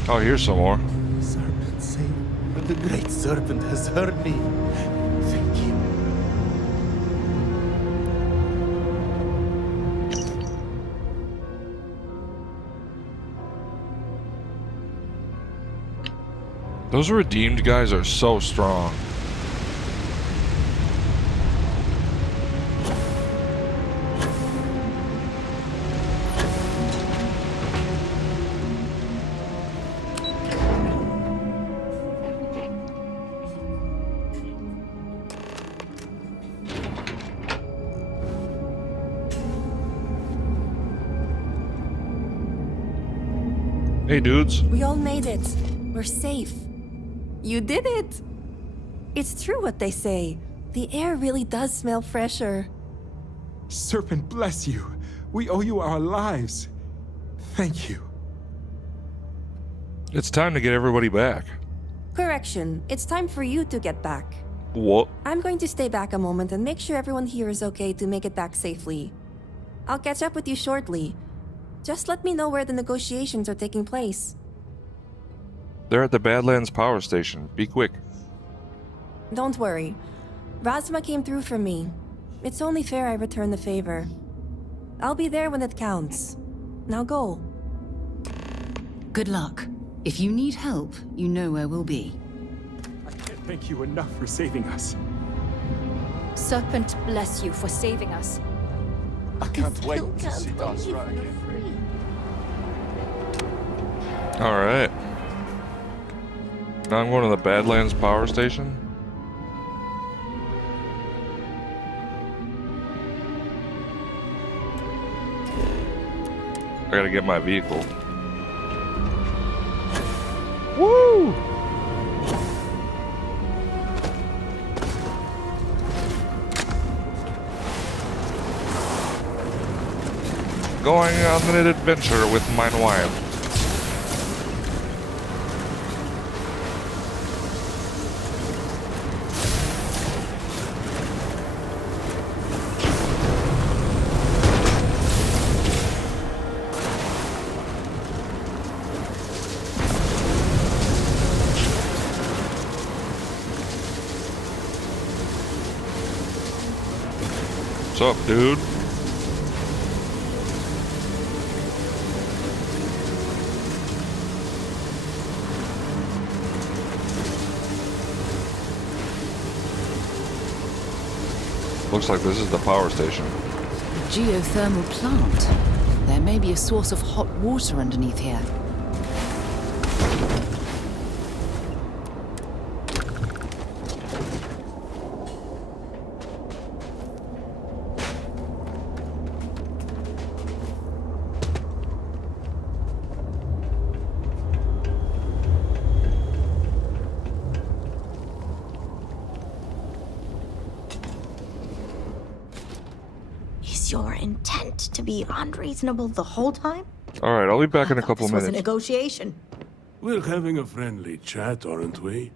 Oh, here's some more. Serpent saved, but the great serpent has heard me. Thank you. Those redeemed guys are so strong. Hey, dudes. We all made it. We're safe. You did it! It's true what they say. The air really does smell fresher. Serpent bless you. We owe you our lives. Thank you. It's time to get everybody back. Correction, it's time for you to get back. What? I'm going to stay back a moment and make sure everyone here is okay to make it back safely. I'll catch up with you shortly. Just let me know where the negotiations are taking place. They're at the Badlands power station. Be quick. Don't worry. Razma came through for me. It's only fair I return the favor. I'll be there when it counts. Now go. Good luck. If you need help, you know where we'll be. I can't thank you enough for saving us. Serpent bless you for saving us. I can't wait to see us right again. All right. Now I'm going to the Badlands power station. gotta get my vehicle. Woo! Going on an adventure with my wife. What's up, dude? Looks like this is the power station. A geothermal plant. There may be a source of hot water underneath here. Is your intent to be unreasonable the whole time? All right, I'll be back in a couple This was a minutes. negotiation. We're having a friendly chat, aren't we?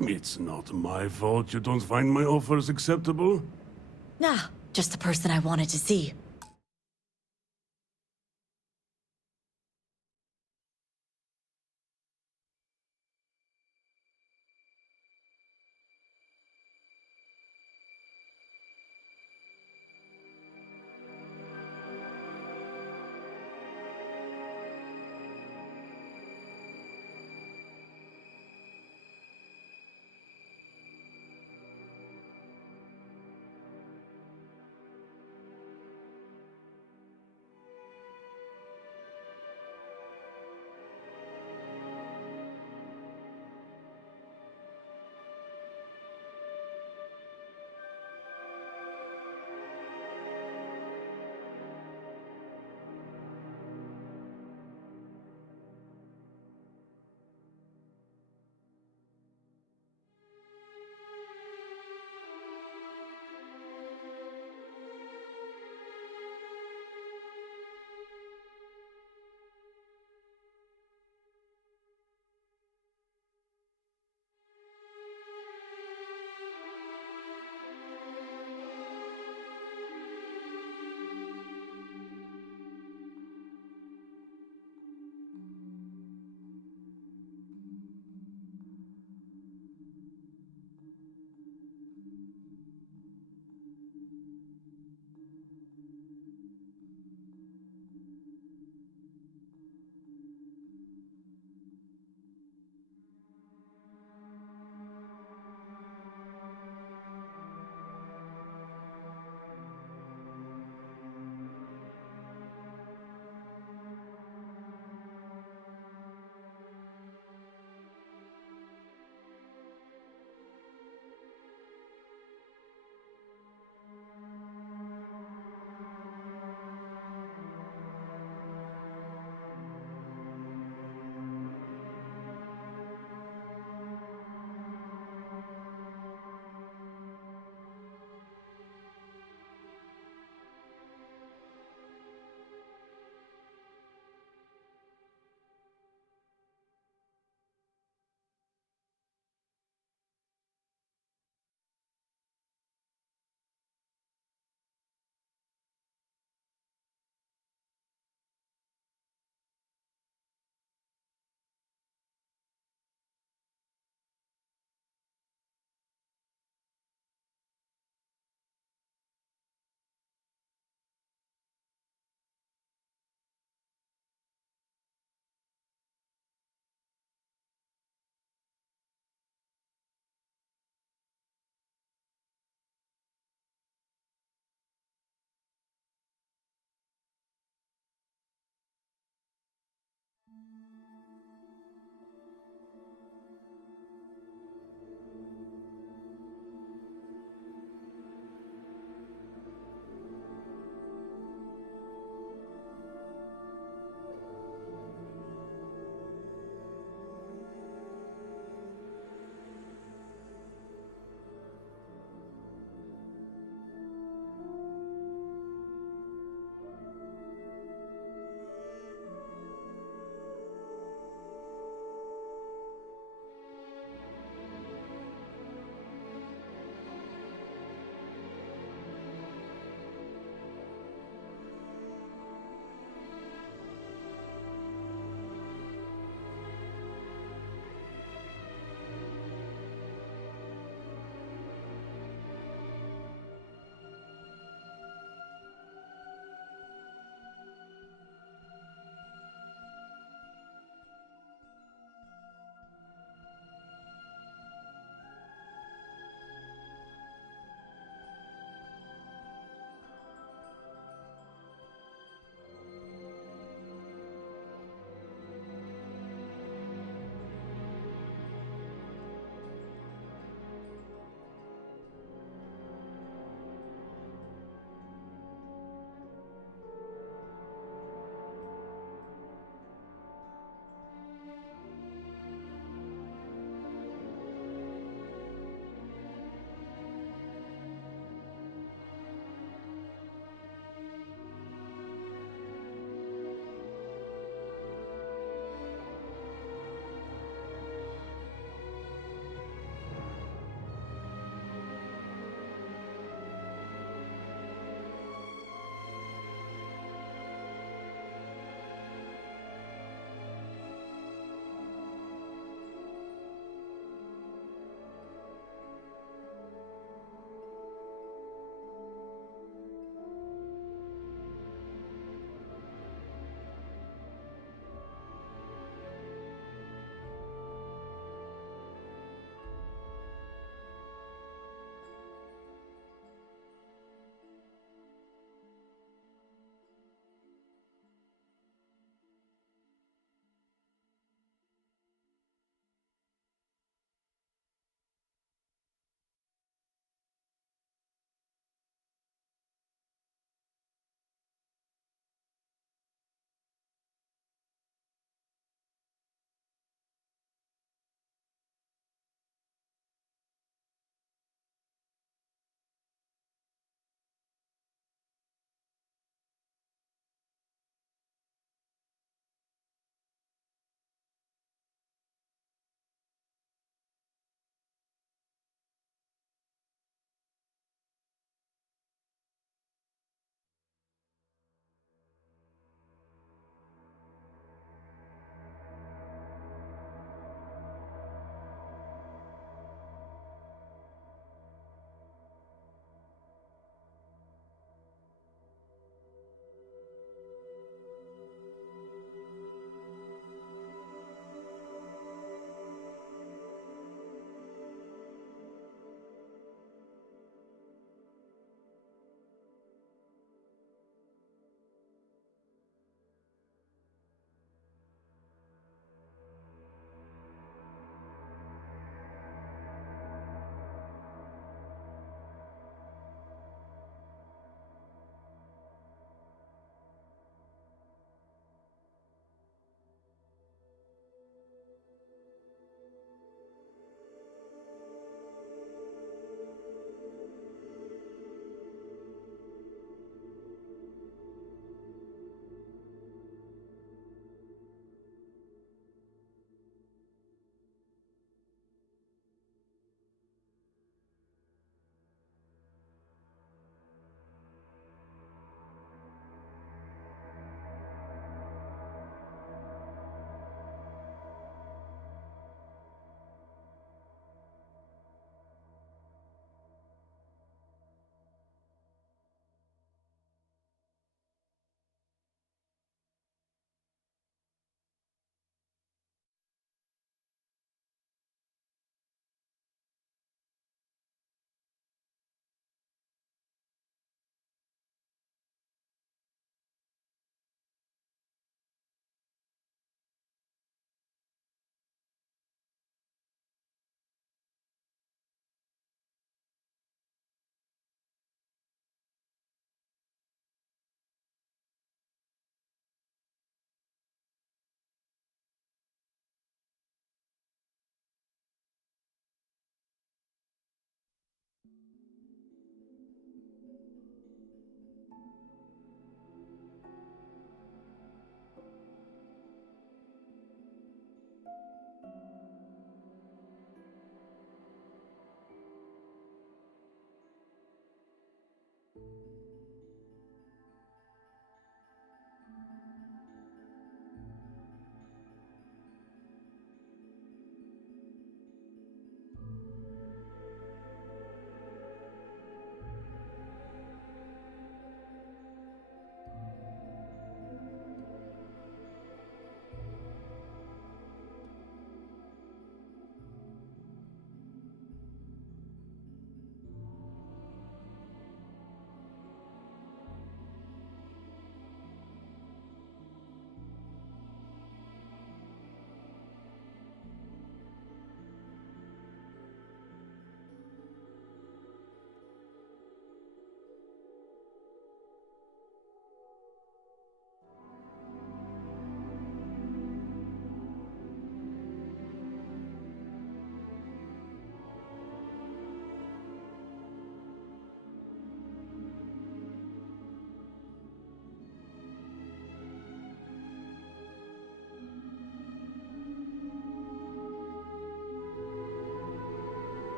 It's not my fault you don't find my offers acceptable. Nah, just the person I wanted to see.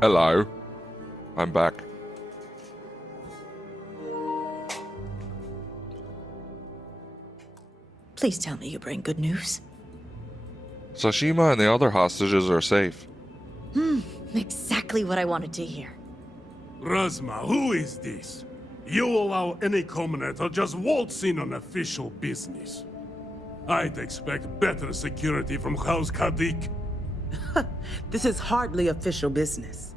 Hello. I'm back. Please tell me you bring good news. Tsushima and the other hostages are safe. Exactly what I wanted to hear. Razma, who is this? You allow any commoner to just waltz in on official business. I'd expect better security from House Kadik. This is hardly official business.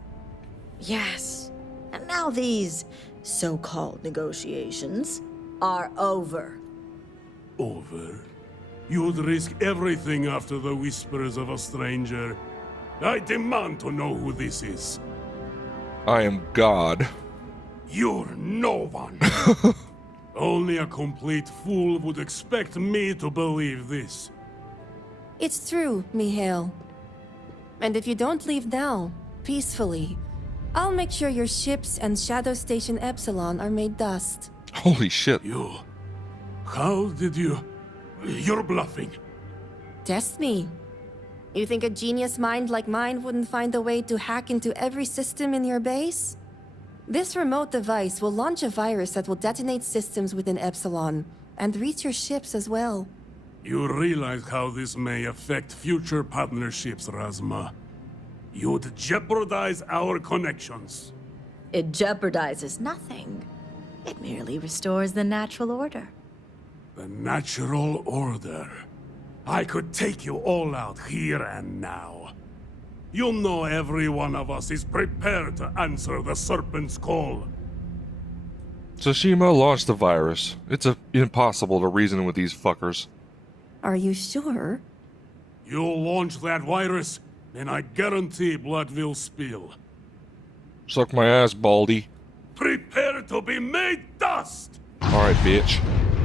Yes. And now these so-called negotiations are over. Over? You'd risk everything after the whispers of a stranger. I demand to know who this is. I am God. You're no one. Only a complete fool would expect me to believe this. It's true, Mihail. And if you don't leave now, peacefully, I'll make sure your ships and Shadow Station Epsilon are made dust. Holy shit. You... How did you... You're bluffing. Test me. You think a genius mind like mine wouldn't find a way to hack into every system in your base? This remote device will launch a virus that will detonate systems within Epsilon, and reach your ships as well. You realize how this may affect future partnerships, Razma. You'd jeopardize our connections. It jeopardizes nothing. It merely restores the natural order. The natural order. I could take you all out here and now. You know every one of us is prepared to answer the Serpent's call. Tsushima launched the virus. It's impossible to reason with these fuckers. Are you sure? You launch that virus, and I guarantee blood will spill. Suck my ass, Baldy. Prepare to be made dust! Alright, bitch.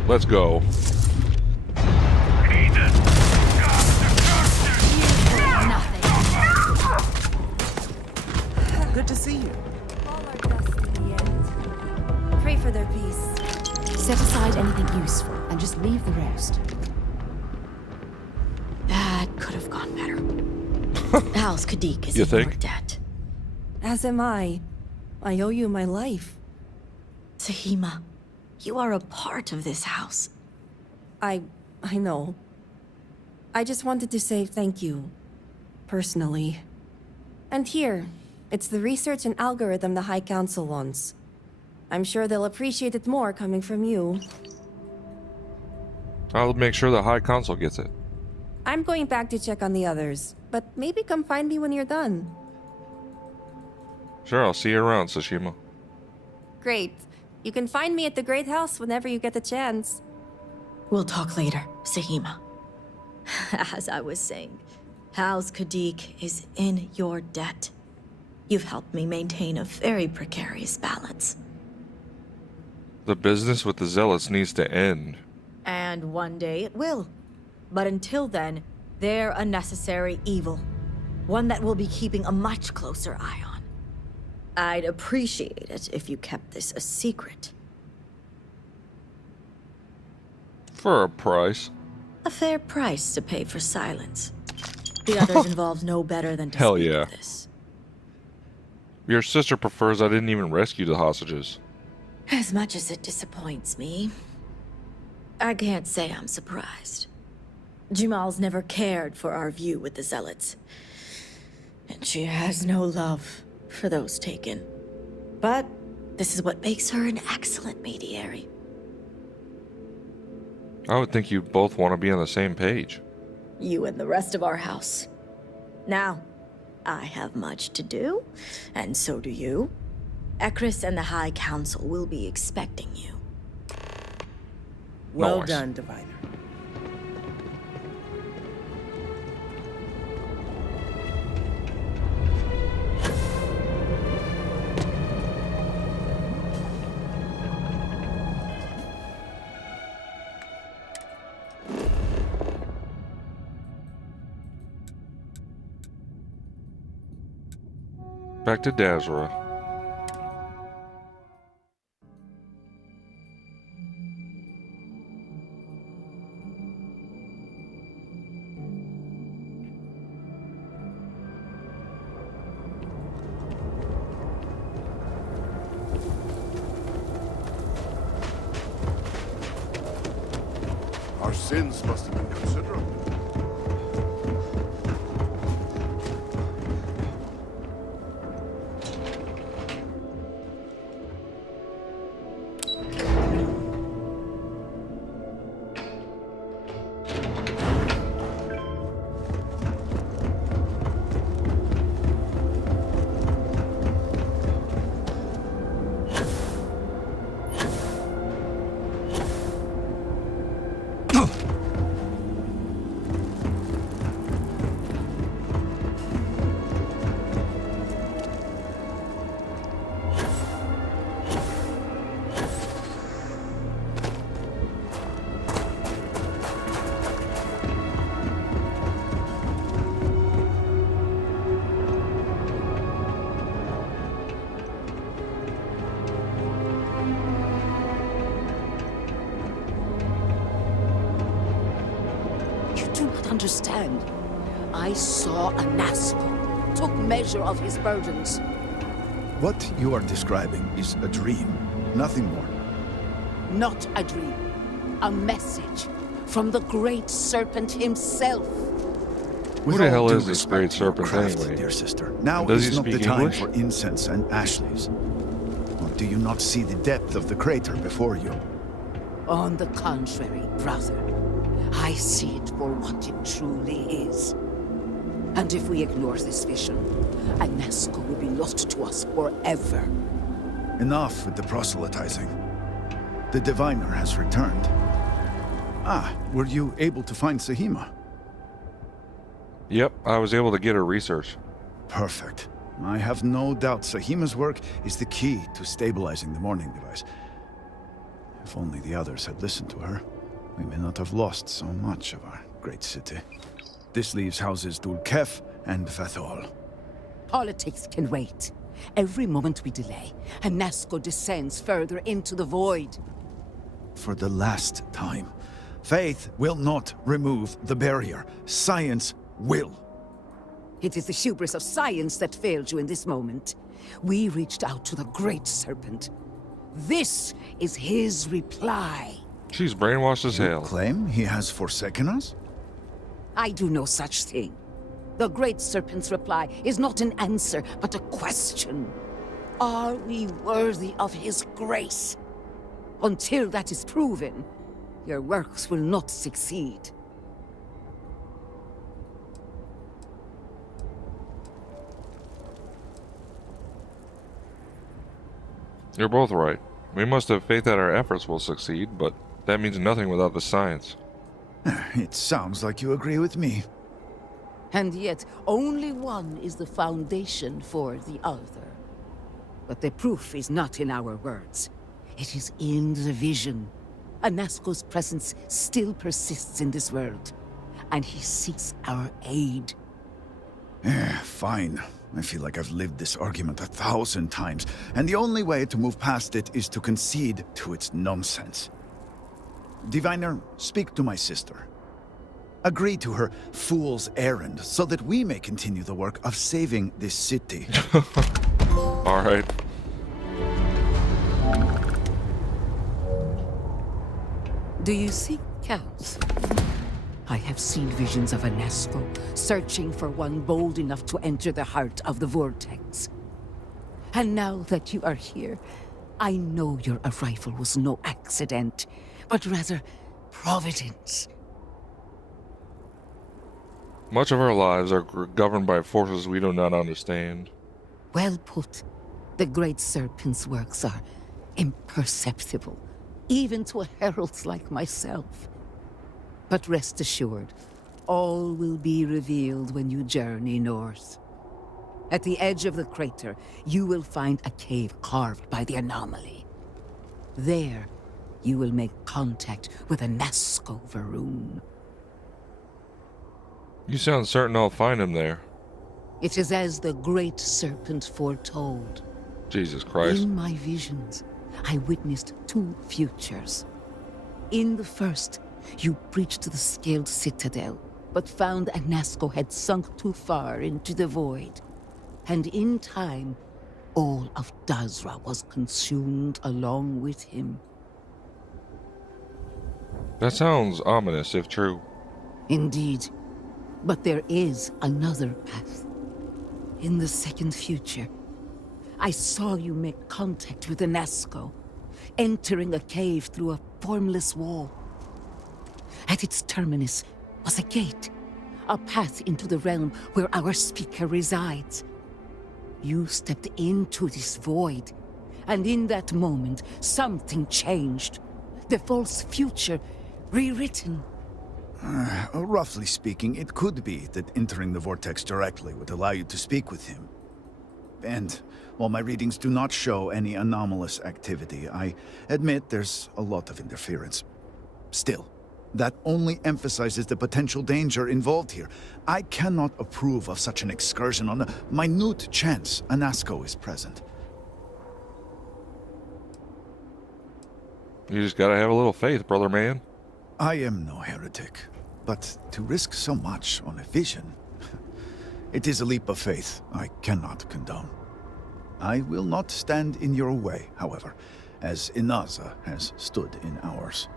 Let's go. Good to see you. All are dust in the end. Pray for their peace. Set aside anything useful and just leave the rest. That could have gone better. House Kadik is You in your think? debt. As am I. I owe you my life. Tahima, you are a part of this house. I know. I just wanted to say thank you. Personally. And here, it's the research and algorithm the High Council wants. I'm sure they'll appreciate it more coming from you. I'll make sure the High Council gets it. I'm going back to check on the others, but maybe come find me when you're done. Sure, I'll see you around, Tsushima. Great. You can find me at the Great House whenever you get the chance. We'll talk later, Sahima. As I was saying, House Kadik is in your debt. You've helped me maintain a very precarious balance. The business with the Zealots needs to end. And one day it will. But until then, they're a necessary evil. One that we'll be keeping a much closer eye on. I'd appreciate it if you kept this a secret. For a price. A fair price to pay for silence. The others involved know better than to Hell speak yeah. of this. Your sister prefers I didn't even rescue the hostages. As much as it disappoints me, I can't say I'm surprised. Jamal's never cared for our view with the Zealots. And she has no love for those taken. But this is what makes her an excellent mediary. I would think you both want to be on the same page. You and the rest of our house. Now, I have much to do, and so do you. Ekris and the High Council will be expecting you. Well Nice. done, Diviner. Back to Dazra. Our sins must have been considerable. You do not understand. I saw a Nazgul, took measure of his burdens. What you are describing is a dream, nothing more. Not a dream. A message from the Great Serpent himself. With Who the all hell due is this respect Great to your Serpent craft, anyway? dear sister, now Does he is not the speak time English? for incense and ash leaves. Or do you not see the depth of the crater before you? On the contrary, brother. I see it for what it truly is. And if we ignore this vision, a Nazgul will be lost to us forever. Enough with the proselytizing. The diviner has returned. Ah, were you able to find Sahima? Yep, I was able to get her research. Perfect. I have no doubt Sahima's work is the key to stabilizing the morning device. If only the others had listened to her, we may not have lost so much of our great city. This leaves houses Dul Kef and Vathol. Politics can wait. Every moment we delay, a Nazgul descends further into the void. For the last time, faith will not remove the barrier. Science will. It is the hubris of science that failed you in this moment. We reached out to the Great Serpent. This is his reply. She's brainwashed as You hell. claim he has forsaken us? I do no such thing. The Great Serpent's reply is not an answer, but a question. Are we worthy of his grace? Until that is proven, your works will not succeed. You're both right. We must have faith that our efforts will succeed, but that means nothing without the science. It sounds like you agree with me. And yet, only one is the foundation for the other. But the proof is not in our words. It is in the vision. A Nazgul's presence still persists in this world, and he seeks our aid. Fine. I feel like I've lived this argument 1,000 times, and the only way to move past it is to concede to its nonsense. Diviner, speak to my sister. Agree to her fool's errand so that we may continue the work of saving this city. Alright. Do you seek cows? I have seen visions of a Nasco searching for one bold enough to enter the heart of the Vortex. And now that you are here, I know your arrival was no accident, but rather providence. Much of our lives are governed by forces we do not understand. Well put. The Great Serpent's works are imperceptible, even to heralds like myself. But rest assured, all will be revealed when you journey north. At the edge of the crater, you will find a cave carved by the anomaly. There, you will make contact with a Nasco Varun. You sound certain I'll find him there. It is as the Great Serpent foretold. Jesus Christ. In my visions, I witnessed two futures. In the first, you breached the scaled citadel, but found a Nasco had sunk too far into the void. And in time, all of Dazra was consumed along with him. That sounds ominous, if true. Indeed. But there is another path. In the second future, I saw you make contact with a Nasco, entering a cave through a formless wall. At its terminus was a gate, a path into the realm where our speaker resides. You stepped into this void, and in that moment, something changed. The false future rewritten. Roughly speaking, it could be that entering the Vortex directly would allow you to speak with him. And while my readings do not show any anomalous activity, I admit there's a lot of interference. Still, that only emphasizes the potential danger involved here. I cannot approve of such an excursion on a minute chance a Nasco is present. You just gotta have a little faith, brother man. I am no heretic, but to risk so much on a vision, it is a leap of faith I cannot condone. I will not stand in your way, however, as Inaza has stood in ours.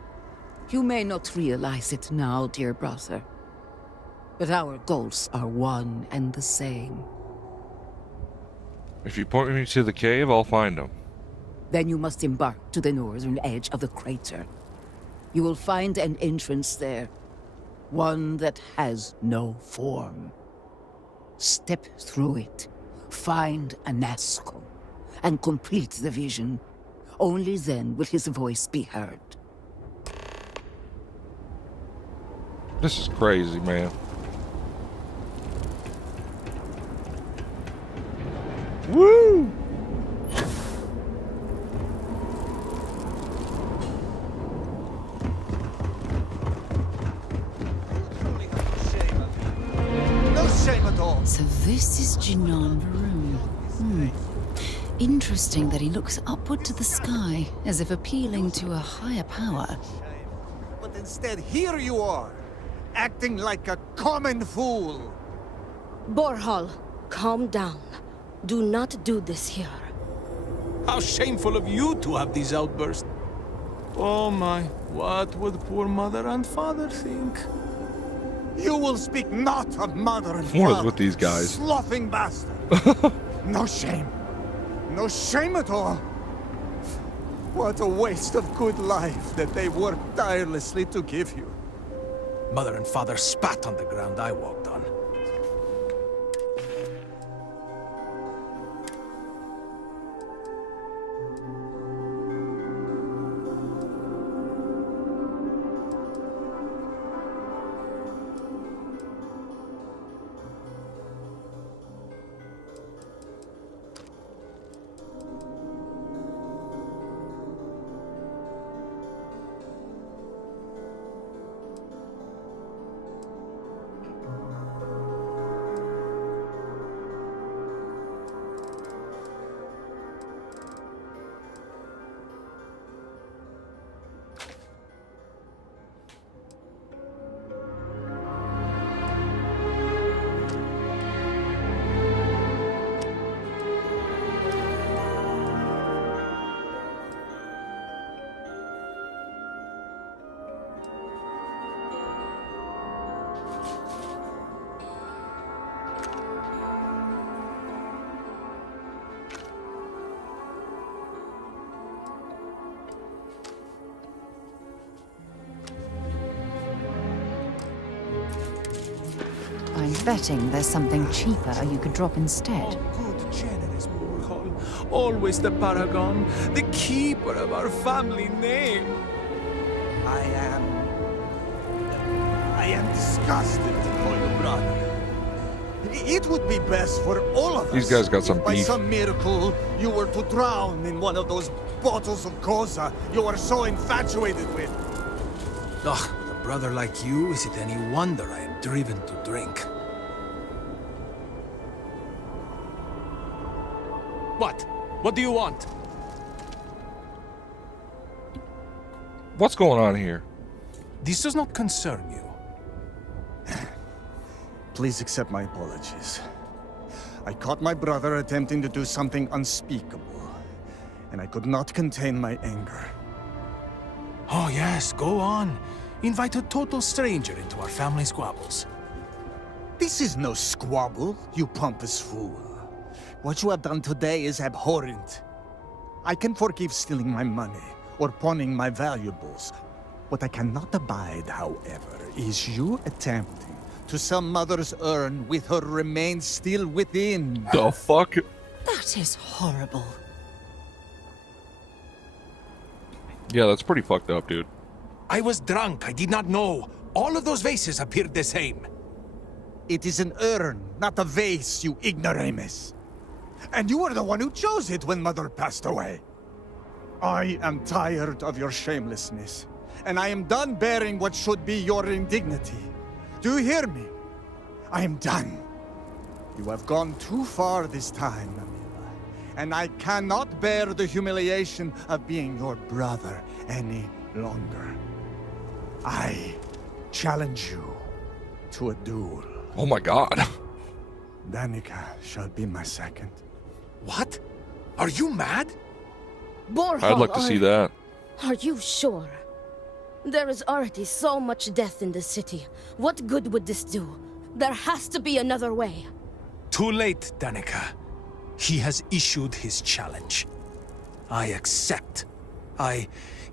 You may not realize it now, dear brother, but our goals are one and the same. If you point me to the cave, I'll find him. Then you must embark to the northern edge of the crater. You will find an entrance there, one that has no form. Step through it, find a Nasco, and complete the vision. Only then will his voice be heard. This is crazy, man. Woo! So this is Jinan Varun. Interesting that he looks upward to the sky, as if appealing to a higher power. But instead, here you are, acting like a common fool. Borhal, calm down. Do not do this here. How shameful of you to have these outbursts. Oh my, what would poor mother and father think? You will speak not of mother and father. What is with these guys? Sloughing bastard. No shame. No shame at all. What a waste of good life that they worked tirelessly to give you. Mother and father spat on the ground I walked on. betting there's something cheaper you could drop instead. Oh, good, generous Borhall. Always the paragon, the keeper of our family name. I am disgusted to call you brother. It would be best for all of us. These guys got some By beef. some miracle, you were to drown in one of those bottles of Koza you are so infatuated with. Ugh, with a brother like you, is it any wonder I am driven to drink? What? What do you want? What's going on here? This does not concern you. Please accept my apologies. I caught my brother attempting to do something unspeakable, and I could not contain my anger. Oh yes, go on. Invite a total stranger into our family squabbles. This is no squabble, you pompous fool. What you have done today is abhorrent. I can forgive stealing my money or pawning my valuables. What I cannot abide, however, is you attempting to sell Mother's urn with her remains still within. The fuck? That is horrible. Yeah, that's pretty fucked up, dude. I was drunk, I did not know. All of those vases appeared the same. It is an urn, not a vase, you ignoramus. And you were the one who chose it when Mother passed away. I am tired of your shamelessness, and I am done bearing what should be your indignity. Do you hear me? I am done. You have gone too far this time, Amila, and I cannot bear the humiliation of being your brother any longer. I challenge you to a duel. Oh my god. Danica shall be my second. What? Are you mad? Borhall, I'd like to see that. Are you sure? There is already so much death in the city. What good would this do? There has to be another way. Too late, Danica. He has issued his challenge. I accept.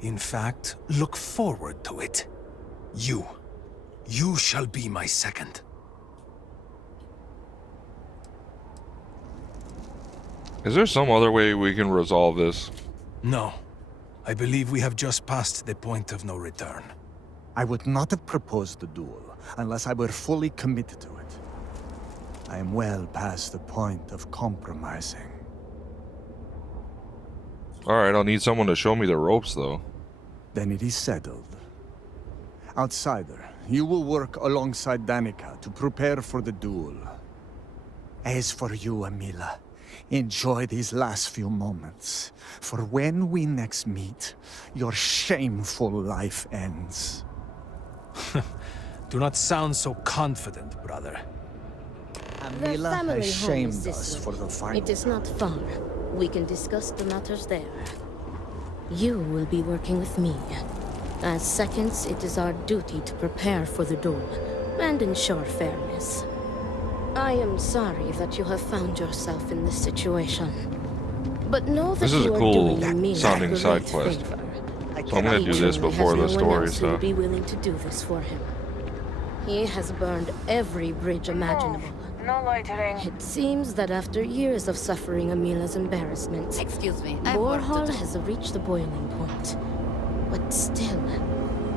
In fact, look forward to it. You shall be my second. Is there some other way we can resolve this? No. I believe we have just passed the point of no return. I would not have proposed the duel unless I were fully committed to it. I am well past the point of compromising. Alright, I'll need someone to show me the ropes, though. Then it is settled. Outsider, you will work alongside Danica to prepare for the duel. As for you, Amila, enjoy these last few moments, for when we next meet, your shameful life ends. Do not sound so confident, brother. The Amila family has home is shamed this us way. for the final. It is not far. We can discuss the matters there. You will be working with me. As seconds, it is our duty to prepare for the duel and ensure fairness. I am sorry that you have found yourself in this situation. But know that This is you a are cool doing me sounding a side great quest. favor. So I'm gonna do this He before has the no one story else who will stuff. be willing to do this for him. He has burned every bridge imaginable. No loitering. It seems that after years of suffering Amila's embarrassment, Excuse me, I have work to Borhall do. has reached the boiling point. But still,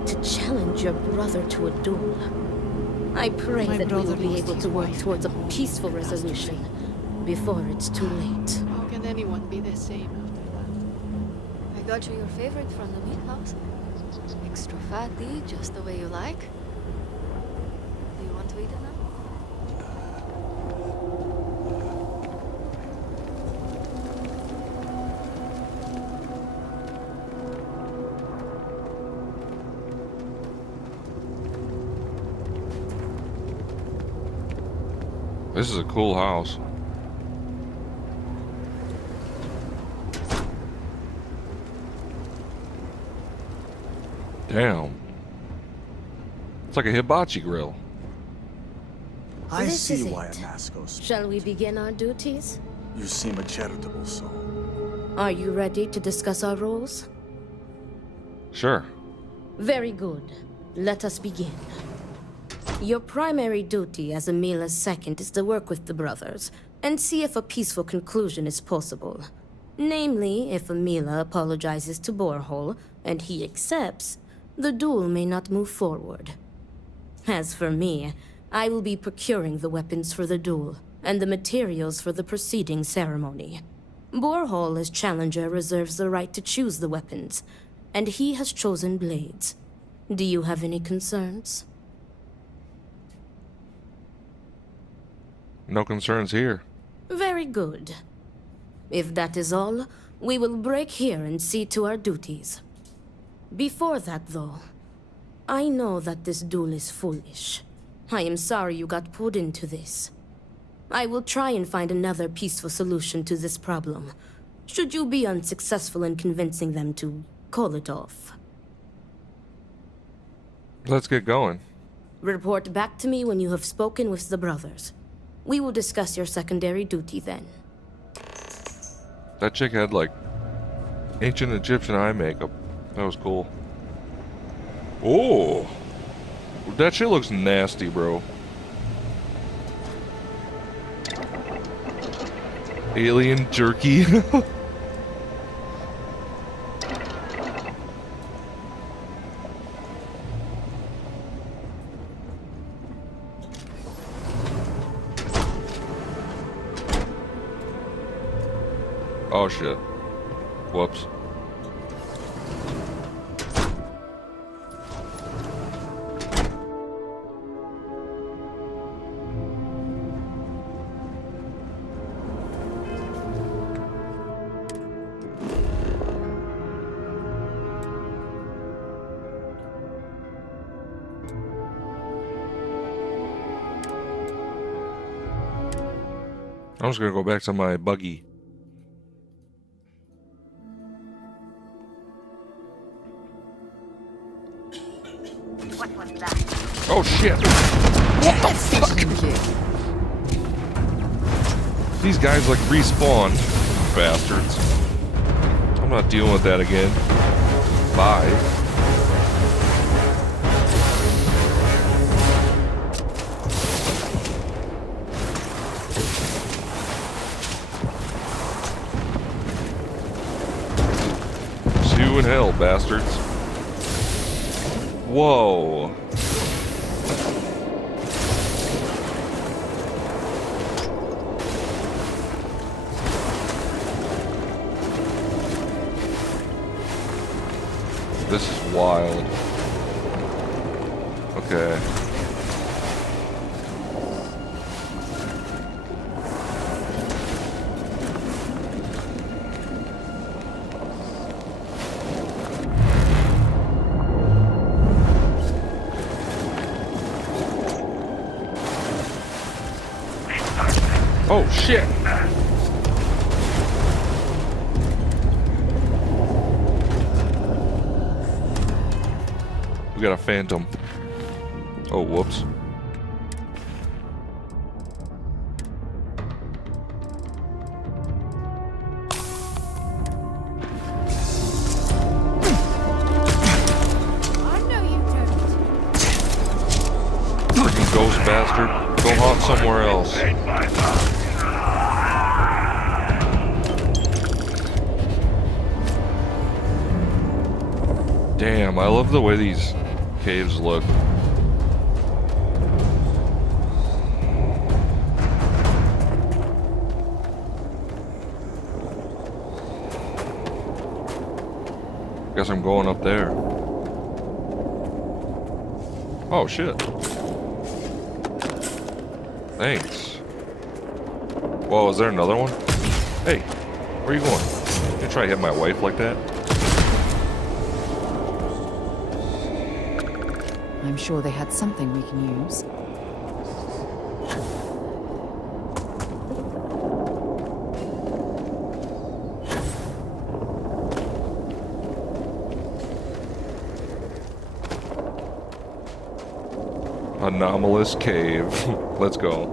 to challenge your brother to a duel. I pray My that we will brother be lost able his to work wife towards a before he peaceful passed away. resolution before it's too late. How can anyone be the same after that? I got you your favorite from the meat house. Extra fatty, just the way you like. Do you want to eat it now? This is a cool house. Damn. It's like a hibachi grill. I This see is why it. Anascos. Shall we begin our duties? You seem a charitable soul. Are you ready to discuss our roles? Sure. Very good. Let us begin. Your primary duty as Emila's second is to work with the brothers and see if a peaceful conclusion is possible. Namely, if Emila apologizes to Borehole and he accepts, the duel may not move forward. As for me, I will be procuring the weapons for the duel and the materials for the preceding ceremony. Borehole as challenger reserves the right to choose the weapons, and he has chosen blades. Do you have any concerns? No concerns here. Very good. If that is all, we will break here and see to our duties. Before that, though, I know that this duel is foolish. I am sorry you got pulled into this. I will try and find another peaceful solution to this problem, should you be unsuccessful in convincing them to call it off. Let's get going. Report back to me when you have spoken with the brothers. We will discuss your secondary duty then. That chick had like ancient Egyptian eye makeup. That was cool. Oh, that shit looks nasty, bro. Alien jerky. Oh shit. Whoops. I'm just gonna go back to my buggy. What was that? Oh shit! What the fuck? These guys like respawn, bastards. I'm not dealing with that again. Bye. See you in hell, bastards. Whoa. This is wild. Okay. Oh shit! We got a phantom. Oh, whoops. I know you don't. Freaking ghost bastard. Go haunt somewhere else. Damn, I love the way these caves look. Guess I'm going up there. Oh shit. Thanks. Whoa, is there another one? Hey, where are you going? You try to hit my wife like that? I'm sure they had something we can use. Anomalous cave. Let's go.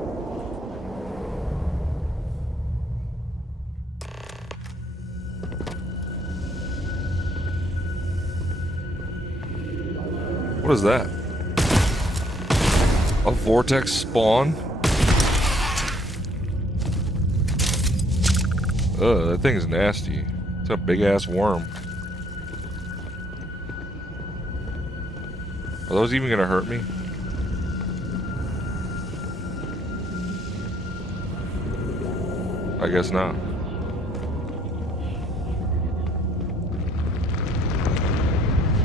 What is that? A vortex spawn? Ugh, that thing's nasty. It's a big ass worm. Are those even gonna hurt me? I guess not.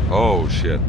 Oh shit.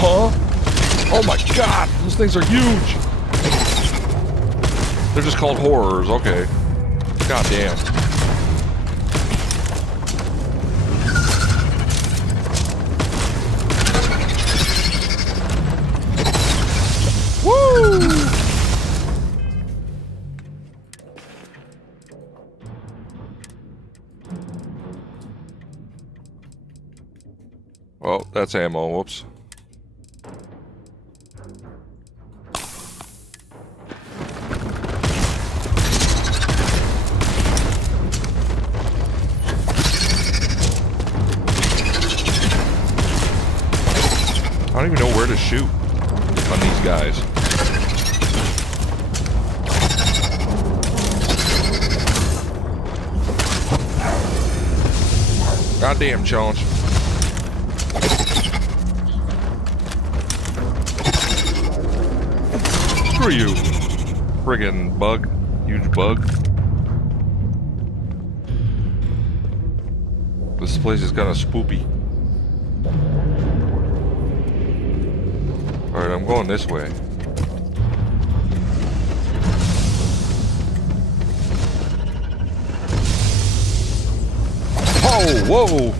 Huh? Oh my god, those things are huge! They're just called horrors, okay. God damn. Woo! Oh, that's ammo, whoops. I don't even know where to shoot on these guys. Goddamn challenge. Screw you. Friggin' bug. Huge bug. This place is kinda spoopy. Alright, I'm going this way. Oh, whoa!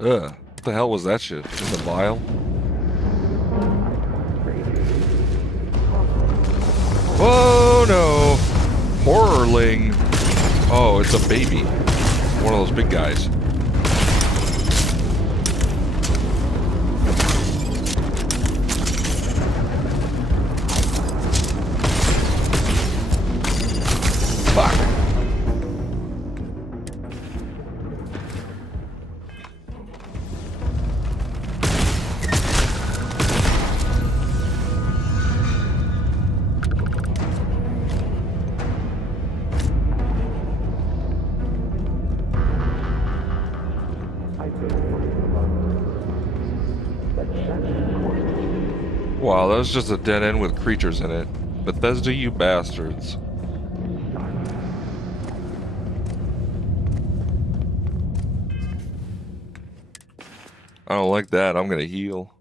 Ugh, what the hell was that shit? In the vial? Oh no! Horrorling! Oh, it's a baby. One of those big guys. Fuck! Wow, that was just a dead end with creatures in it. Bethesda, you bastards. I don't like that. I'm gonna heal.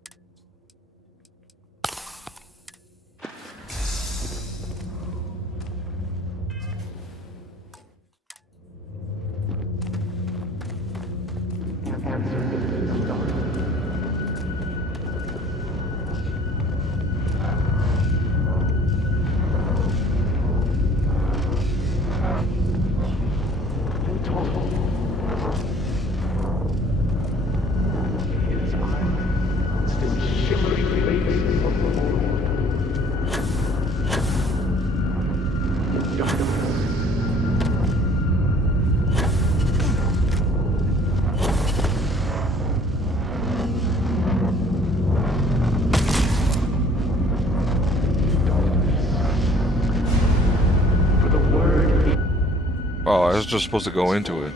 Oh, I was just supposed to go into it.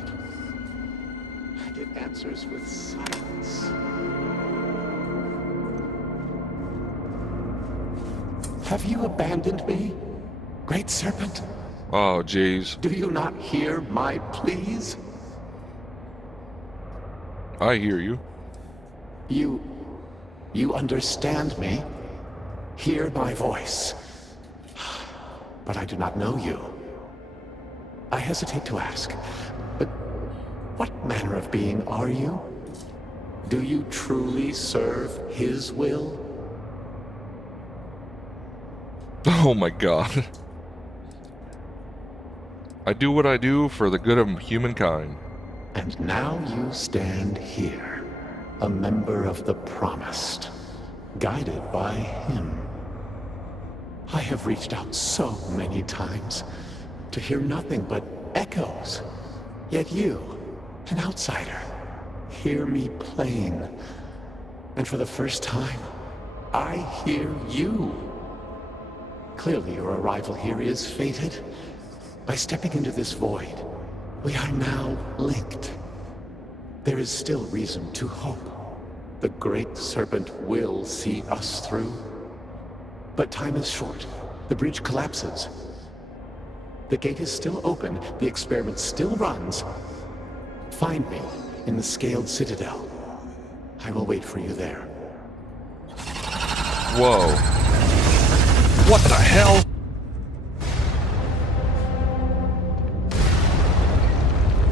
And it answers with silence. Have you abandoned me, Great Serpent? Oh, jeez. Do you not hear my pleas? I hear you. You understand me? Hear my voice. But I do not know you. I hesitate to ask, but what manner of being are you? Do you truly serve his will? Oh my god. I do what I do for the good of humankind. And now you stand here, a member of the Promised, guided by him. I have reached out so many times to hear nothing but echoes. Yet you, an outsider, hear me playing. And for the first time, I hear you. Clearly your arrival here is fated. By stepping into this void, we are now linked. There is still reason to hope. The Great Serpent will see us through. But time is short. The bridge collapses. The gate is still open. The experiment still runs. Find me in the Scaled Citadel. I will wait for you there. Whoa. What the hell?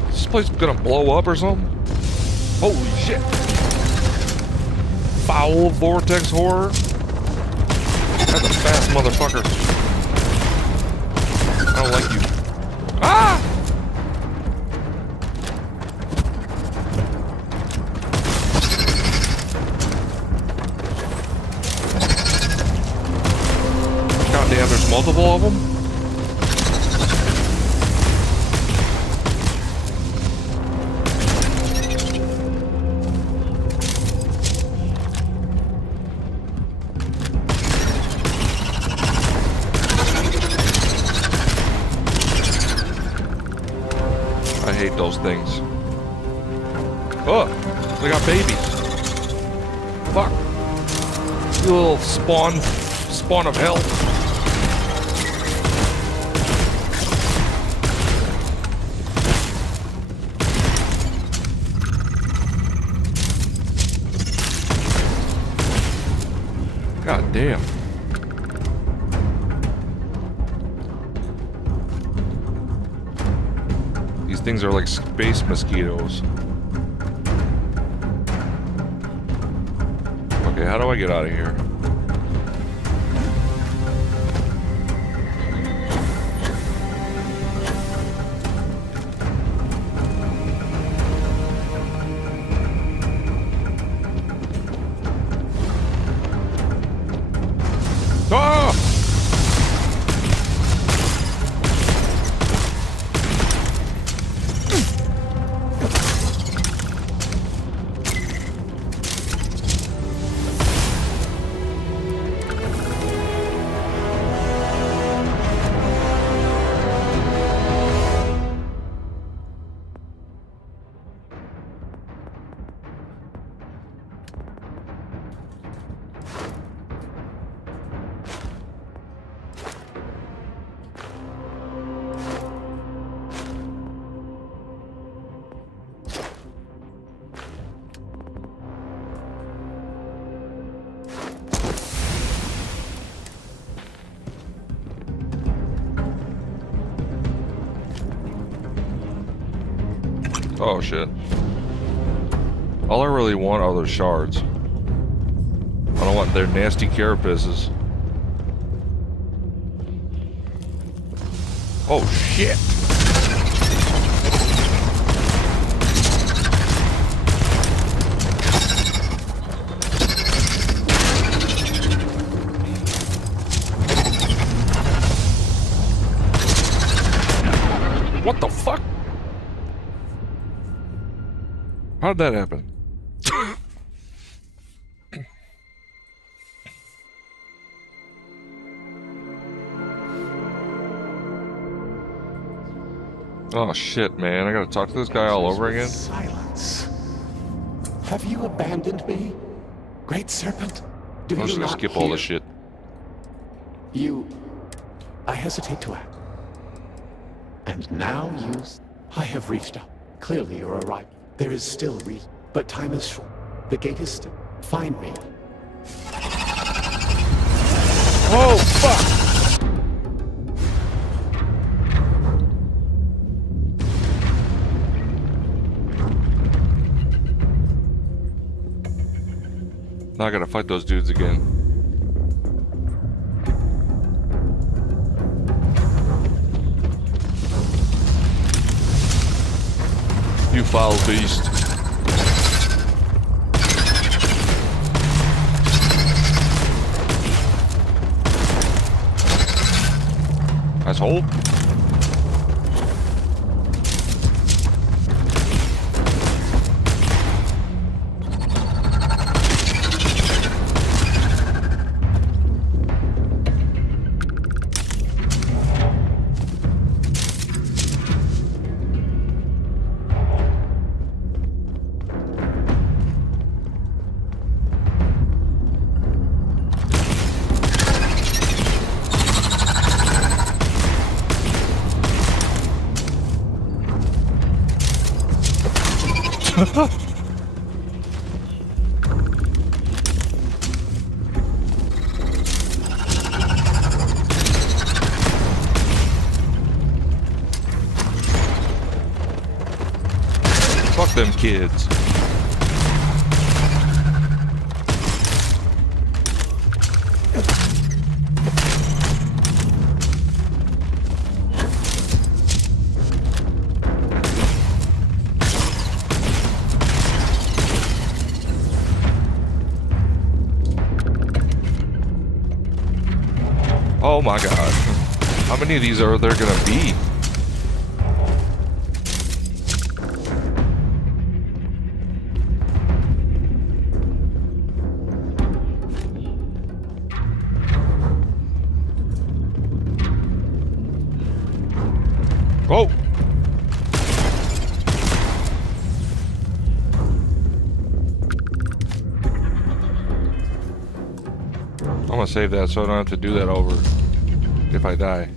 Is this place gonna blow up or something? Holy shit. Foul vortex horror? That's a fast motherfucker. I don't like you. Ah! Goddamn, there's multiple of them? I hate those things. Oh, they got babies. Fuck. You little spawn of hell. God damn. These things are like space mosquitoes. Okay, how do I get out of here? Ah! Oh shit. All I really want are those shards. I don't want their nasty carapaces. Oh shit. What the fuck? How'd that happen? Oh shit, man. I gotta talk to this guy all over again? Silence. Have you abandoned me, Great Serpent? Do I'm just you gonna not skip hear? all this shit. I hesitate to act. And now I have reached out. Clearly you're arriving. There is still reason, but time is short. The gate is still. Find me. Oh, fuck! Now I gotta fight those dudes again. You foul beast. Asshole. Fuck them kids. Oh my god. How many of these are there gonna be? Oh! I'm gonna save that so I don't have to do that over if I die.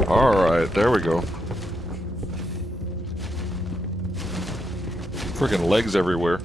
Alright, there we go. Freaking legs everywhere.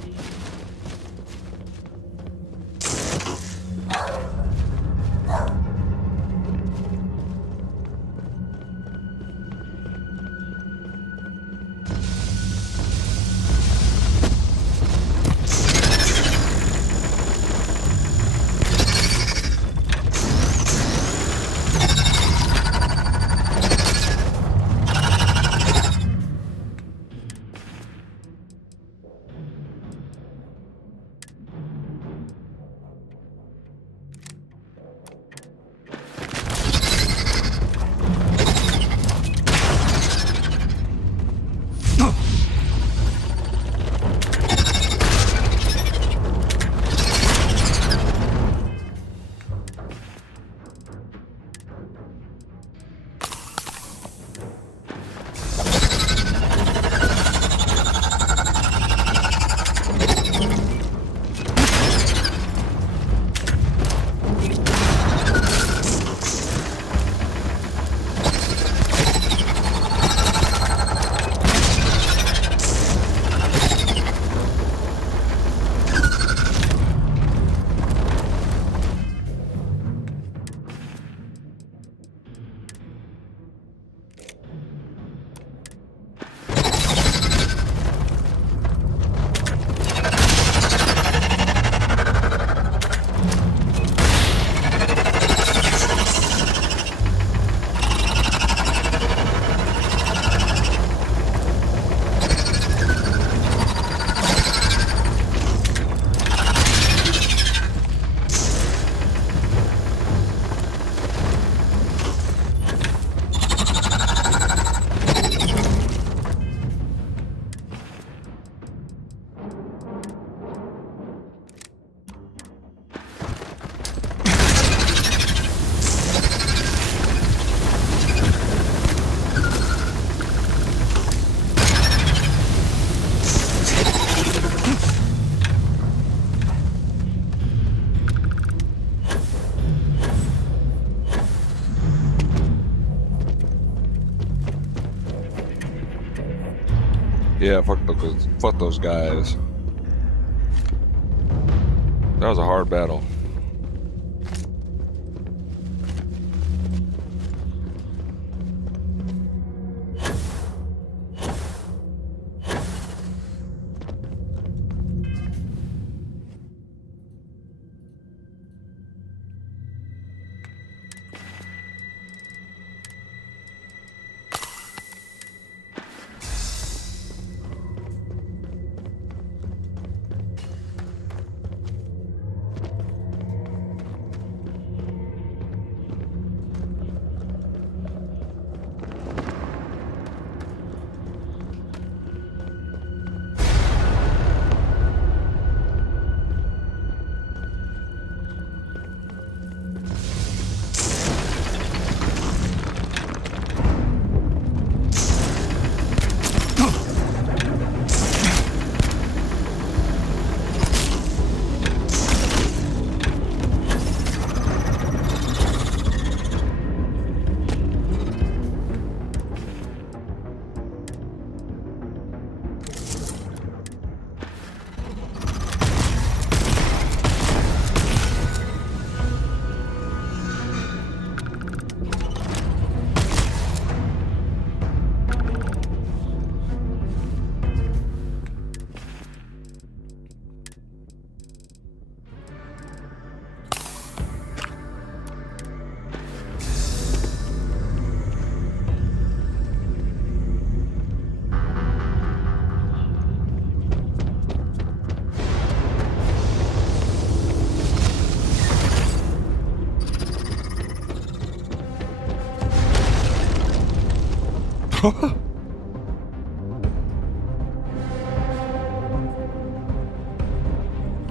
Yeah, fuck those guys. That was a hard battle.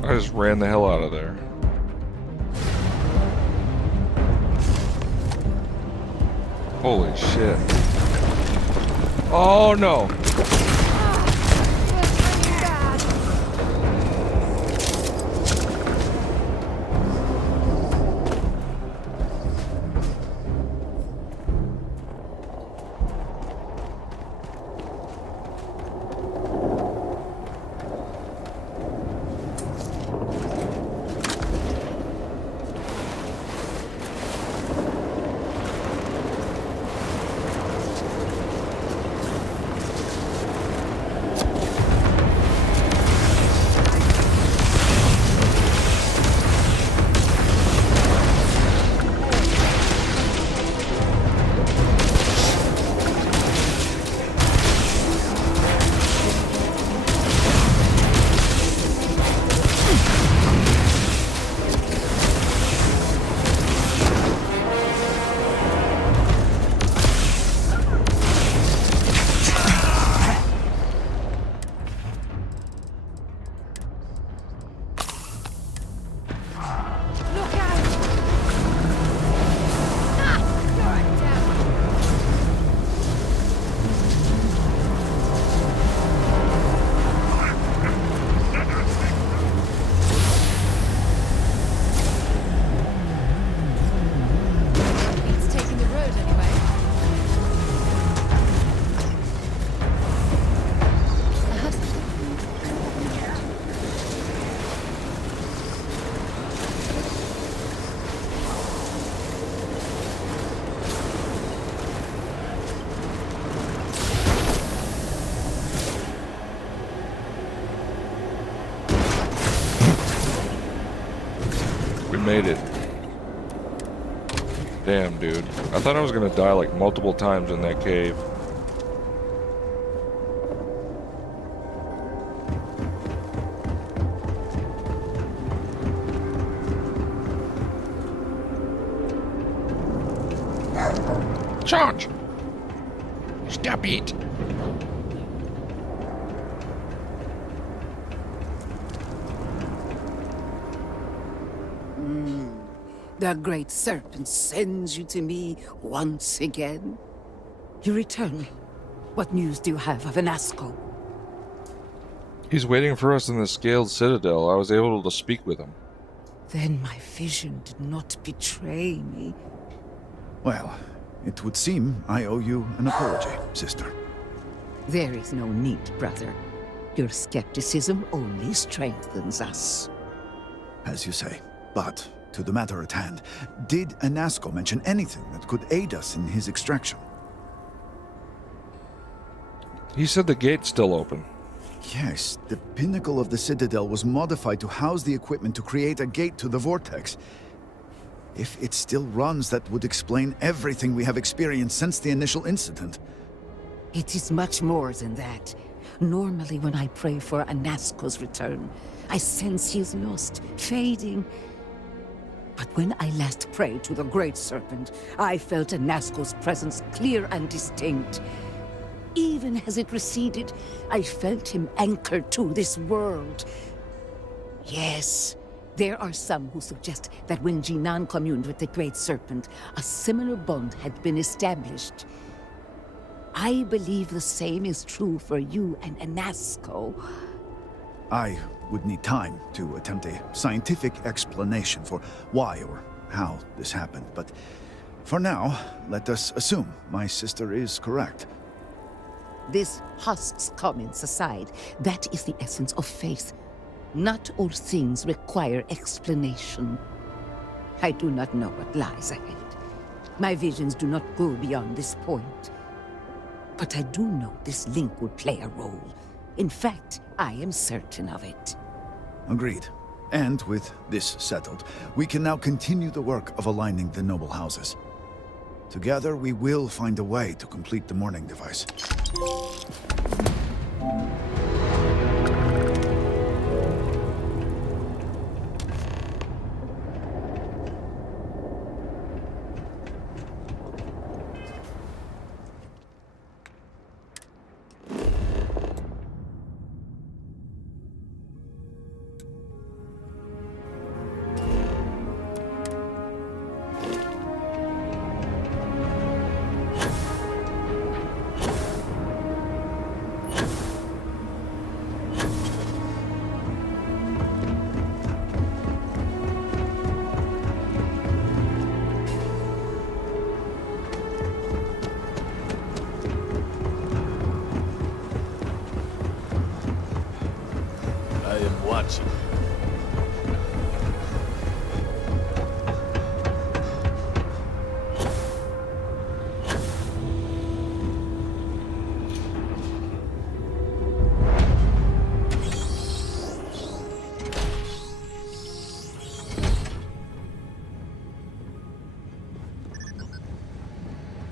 I just ran the hell out of there. Holy shit. Oh no. made it. Damn, dude. I thought I was gonna die like multiple times in that cave. Charge! Stop it! The great serpent sends you to me once again. You return. What news do you have of Anasco? He's waiting for us in the scaled citadel. I was able to speak with him. Then my vision did not betray me. Well, it would seem I owe you an apology, sister. There is no need, brother. Your skepticism only strengthens us. As you say. But, to the matter at hand, did Anasco mention anything that could aid us in his extraction? He said the gate's still open. Yes, the pinnacle of the citadel was modified to house the equipment to create a gate to the vortex. If it still runs, that would explain everything we have experienced since the initial incident. It is much more than that. Normally when I pray for Anasco's return, I sense he is lost, fading. But when I last prayed to the Great Serpent, I felt Anasco's presence clear and distinct. Even as it receded, I felt him anchored to this world. Yes, there are some who suggest that when Jinan communed with the Great Serpent, a similar bond had been established. I believe the same is true for you and Anasco. I would need time to attempt a scientific explanation for why or how this happened, but for now, let us assume my sister is correct. This husks comments aside, that is the essence of faith. Not all things require explanation. I do not know what lies ahead. My visions do not go beyond this point. But I do know this link would play a role. In fact, I am certain of it. Agreed. And with this settled, we can now continue the work of aligning the noble houses. Together, we will find a way to complete the mourning device.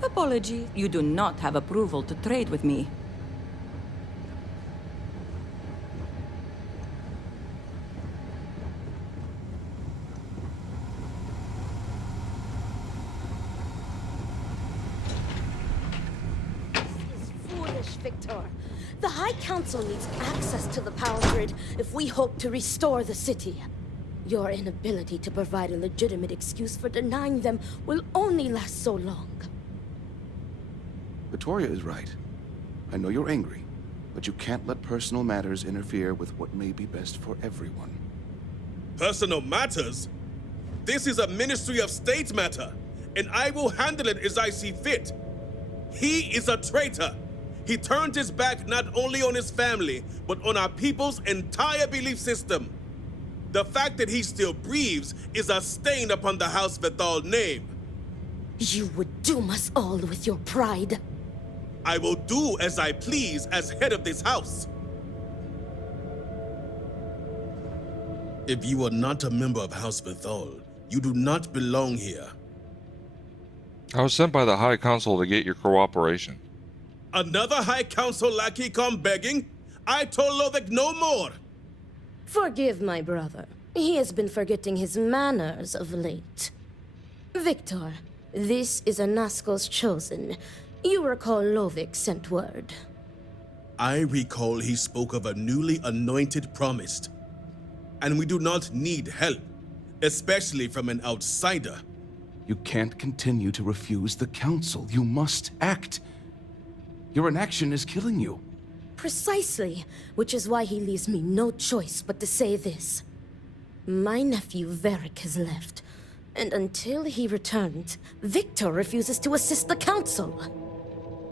Apology. You do not have approval to trade with me. Victor. The High Council needs access to the power grid if we hope to restore the city. Your inability to provide a legitimate excuse for denying them will only last so long. Victoria is right. I know you're angry, but you can't let personal matters interfere with what may be best for everyone. Personal matters? This is a Ministry of State matter, and I will handle it as I see fit. He is a traitor. He turned his back not only on his family, but on our people's entire belief system. The fact that he still breathes is a stain upon the House Vethal name. You would doom us all with your pride. I will do as I please as head of this house. If you are not a member of House Vethal, You do not belong here. I was sent by the High Council to get your cooperation. Another High Council lackey come begging? I told Lovick no more. Forgive my brother. He has been forgetting his manners of late. Victor, this is Anaskel's chosen. You recall Lovick sent word. I recall he spoke of a newly anointed promised. And we do not need help, especially from an outsider. You can't continue to refuse the council. You must act. Your inaction is killing you. Precisely, which is why he leaves me no choice but to say this. My nephew Varric has left, and until he returns, Victor refuses to assist the council.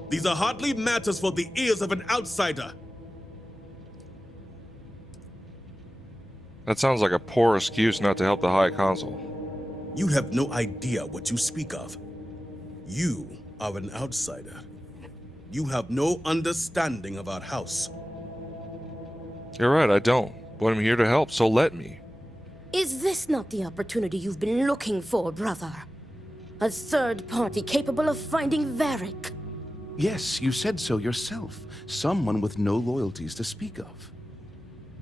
These are hardly matters for the ears of an outsider. That sounds like a poor excuse not to help the High Council. You have no idea what you speak of. You are an outsider. You have no understanding of our house. You're right, I don't. But I'm here to help, so let me. Is this not the opportunity you've been looking for, brother? A third party capable of finding Varric? Yes, you said so yourself. Someone with no loyalties to speak of.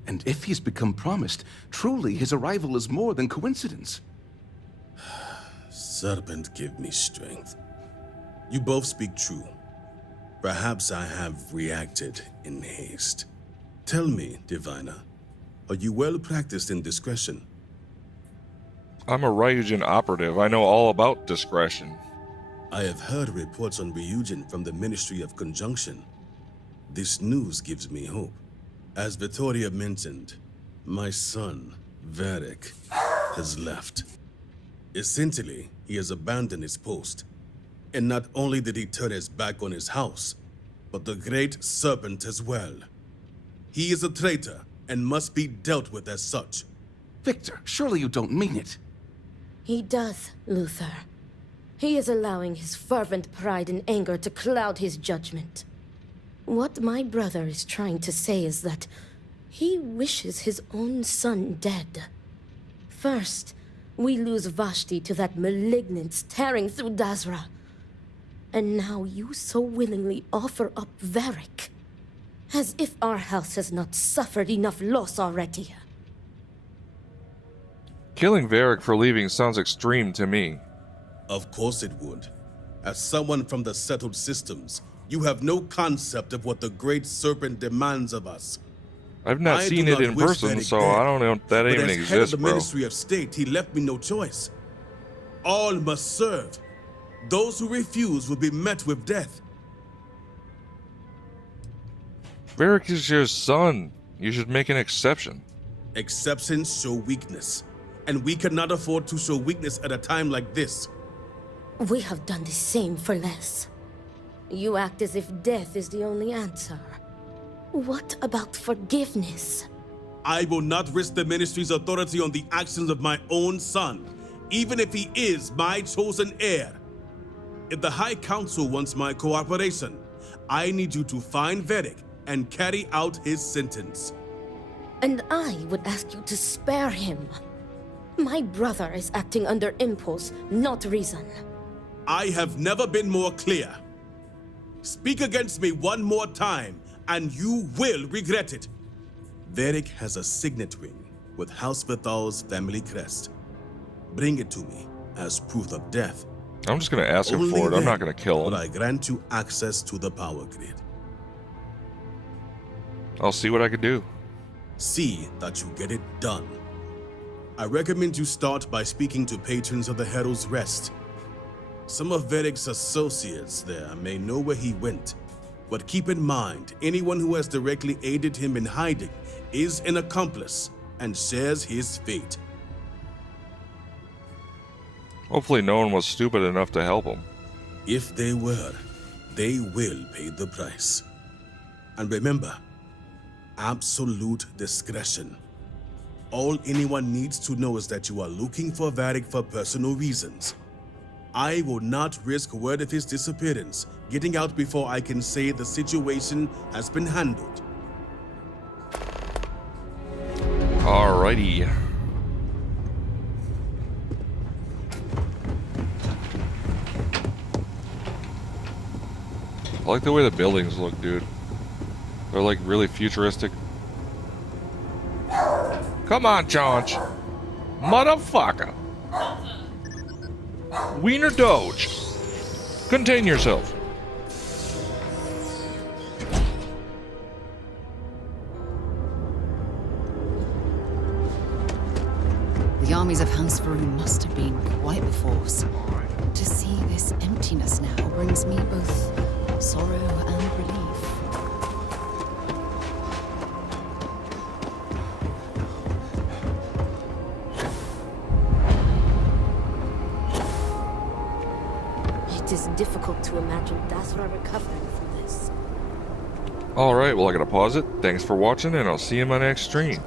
And if he's become promised, truly his arrival is more than coincidence. Serpent, give me strength. You both speak true. Perhaps I have reacted in haste. Tell me, Diviner, are you well practiced in discretion? I'm a Ryujin operative. I know all about discretion. I have heard reports on Ryujin from the Ministry of Conjunction. This news gives me hope. As Vittoria mentioned, my son, Varric, has left. Essentially, he has abandoned his post. And not only did he turn his back on his house, but the Great Serpent as well. He is a traitor and must be dealt with as such. Victor, surely you don't mean it. He does, Luther. He is allowing his fervent pride and anger to cloud his judgment. What my brother is trying to say is that he wishes his own son dead. First, we lose Vashti to that malignance tearing through Dazra. And now you so willingly offer up Varric. As if our house has not suffered enough loss already. Killing Varric for leaving sounds extreme to me. Of course it would. As someone from the settled systems, you have no concept of what the Great Serpent demands of us. I've not seen it in person, so I don't know if that even exists, bro. But as head of the bro. Ministry of State, he left me no choice. All must serve. Those who refuse will be met with death. Varric is your son. You should make an exception. Exceptions show weakness. And we cannot afford to show weakness at a time like this. We have done the same for less. You act as if death is the only answer. What about forgiveness? I will not risk the Ministry's authority on the actions of my own son, even if he is my chosen heir. If the High Council wants my cooperation, I need you to find Varric and carry out his sentence. And I would ask you to spare him. My brother is acting under impulse, not reason. I have never been more clear. Speak against me one more time, and you will regret it. Varric has a signet ring with House Vithal's family crest. Bring it to me as proof of death. I'm just going to ask him for it. I'm not going to kill him. But I grant you access to the power grid. I'll see what I can do. See that you get it done. I recommend you start by speaking to patrons of the Herald's Rest. Some of Varric's associates there may know where he went, but keep in mind, anyone who has directly aided him in hiding is an accomplice and shares his fate. Hopefully no one was stupid enough to help him. If they were, they will pay the price. And remember, absolute discretion. All anyone needs to know is that you are looking for Varric for personal reasons. I will not risk word of his disappearance getting out before I can say the situation has been handled. Alrighty. I like the way the buildings look, dude. They're like really futuristic. Come on, Chaunch. Motherfucker. Wiener Doge. Contain yourself. The armies of Hans Varun must have been quite the force. To see this emptiness now brings me both sorrow and relief. It is difficult to imagine Dasra recovering from this. Alright, well I gotta pause it. Thanks for watching, and I'll see you in my next stream.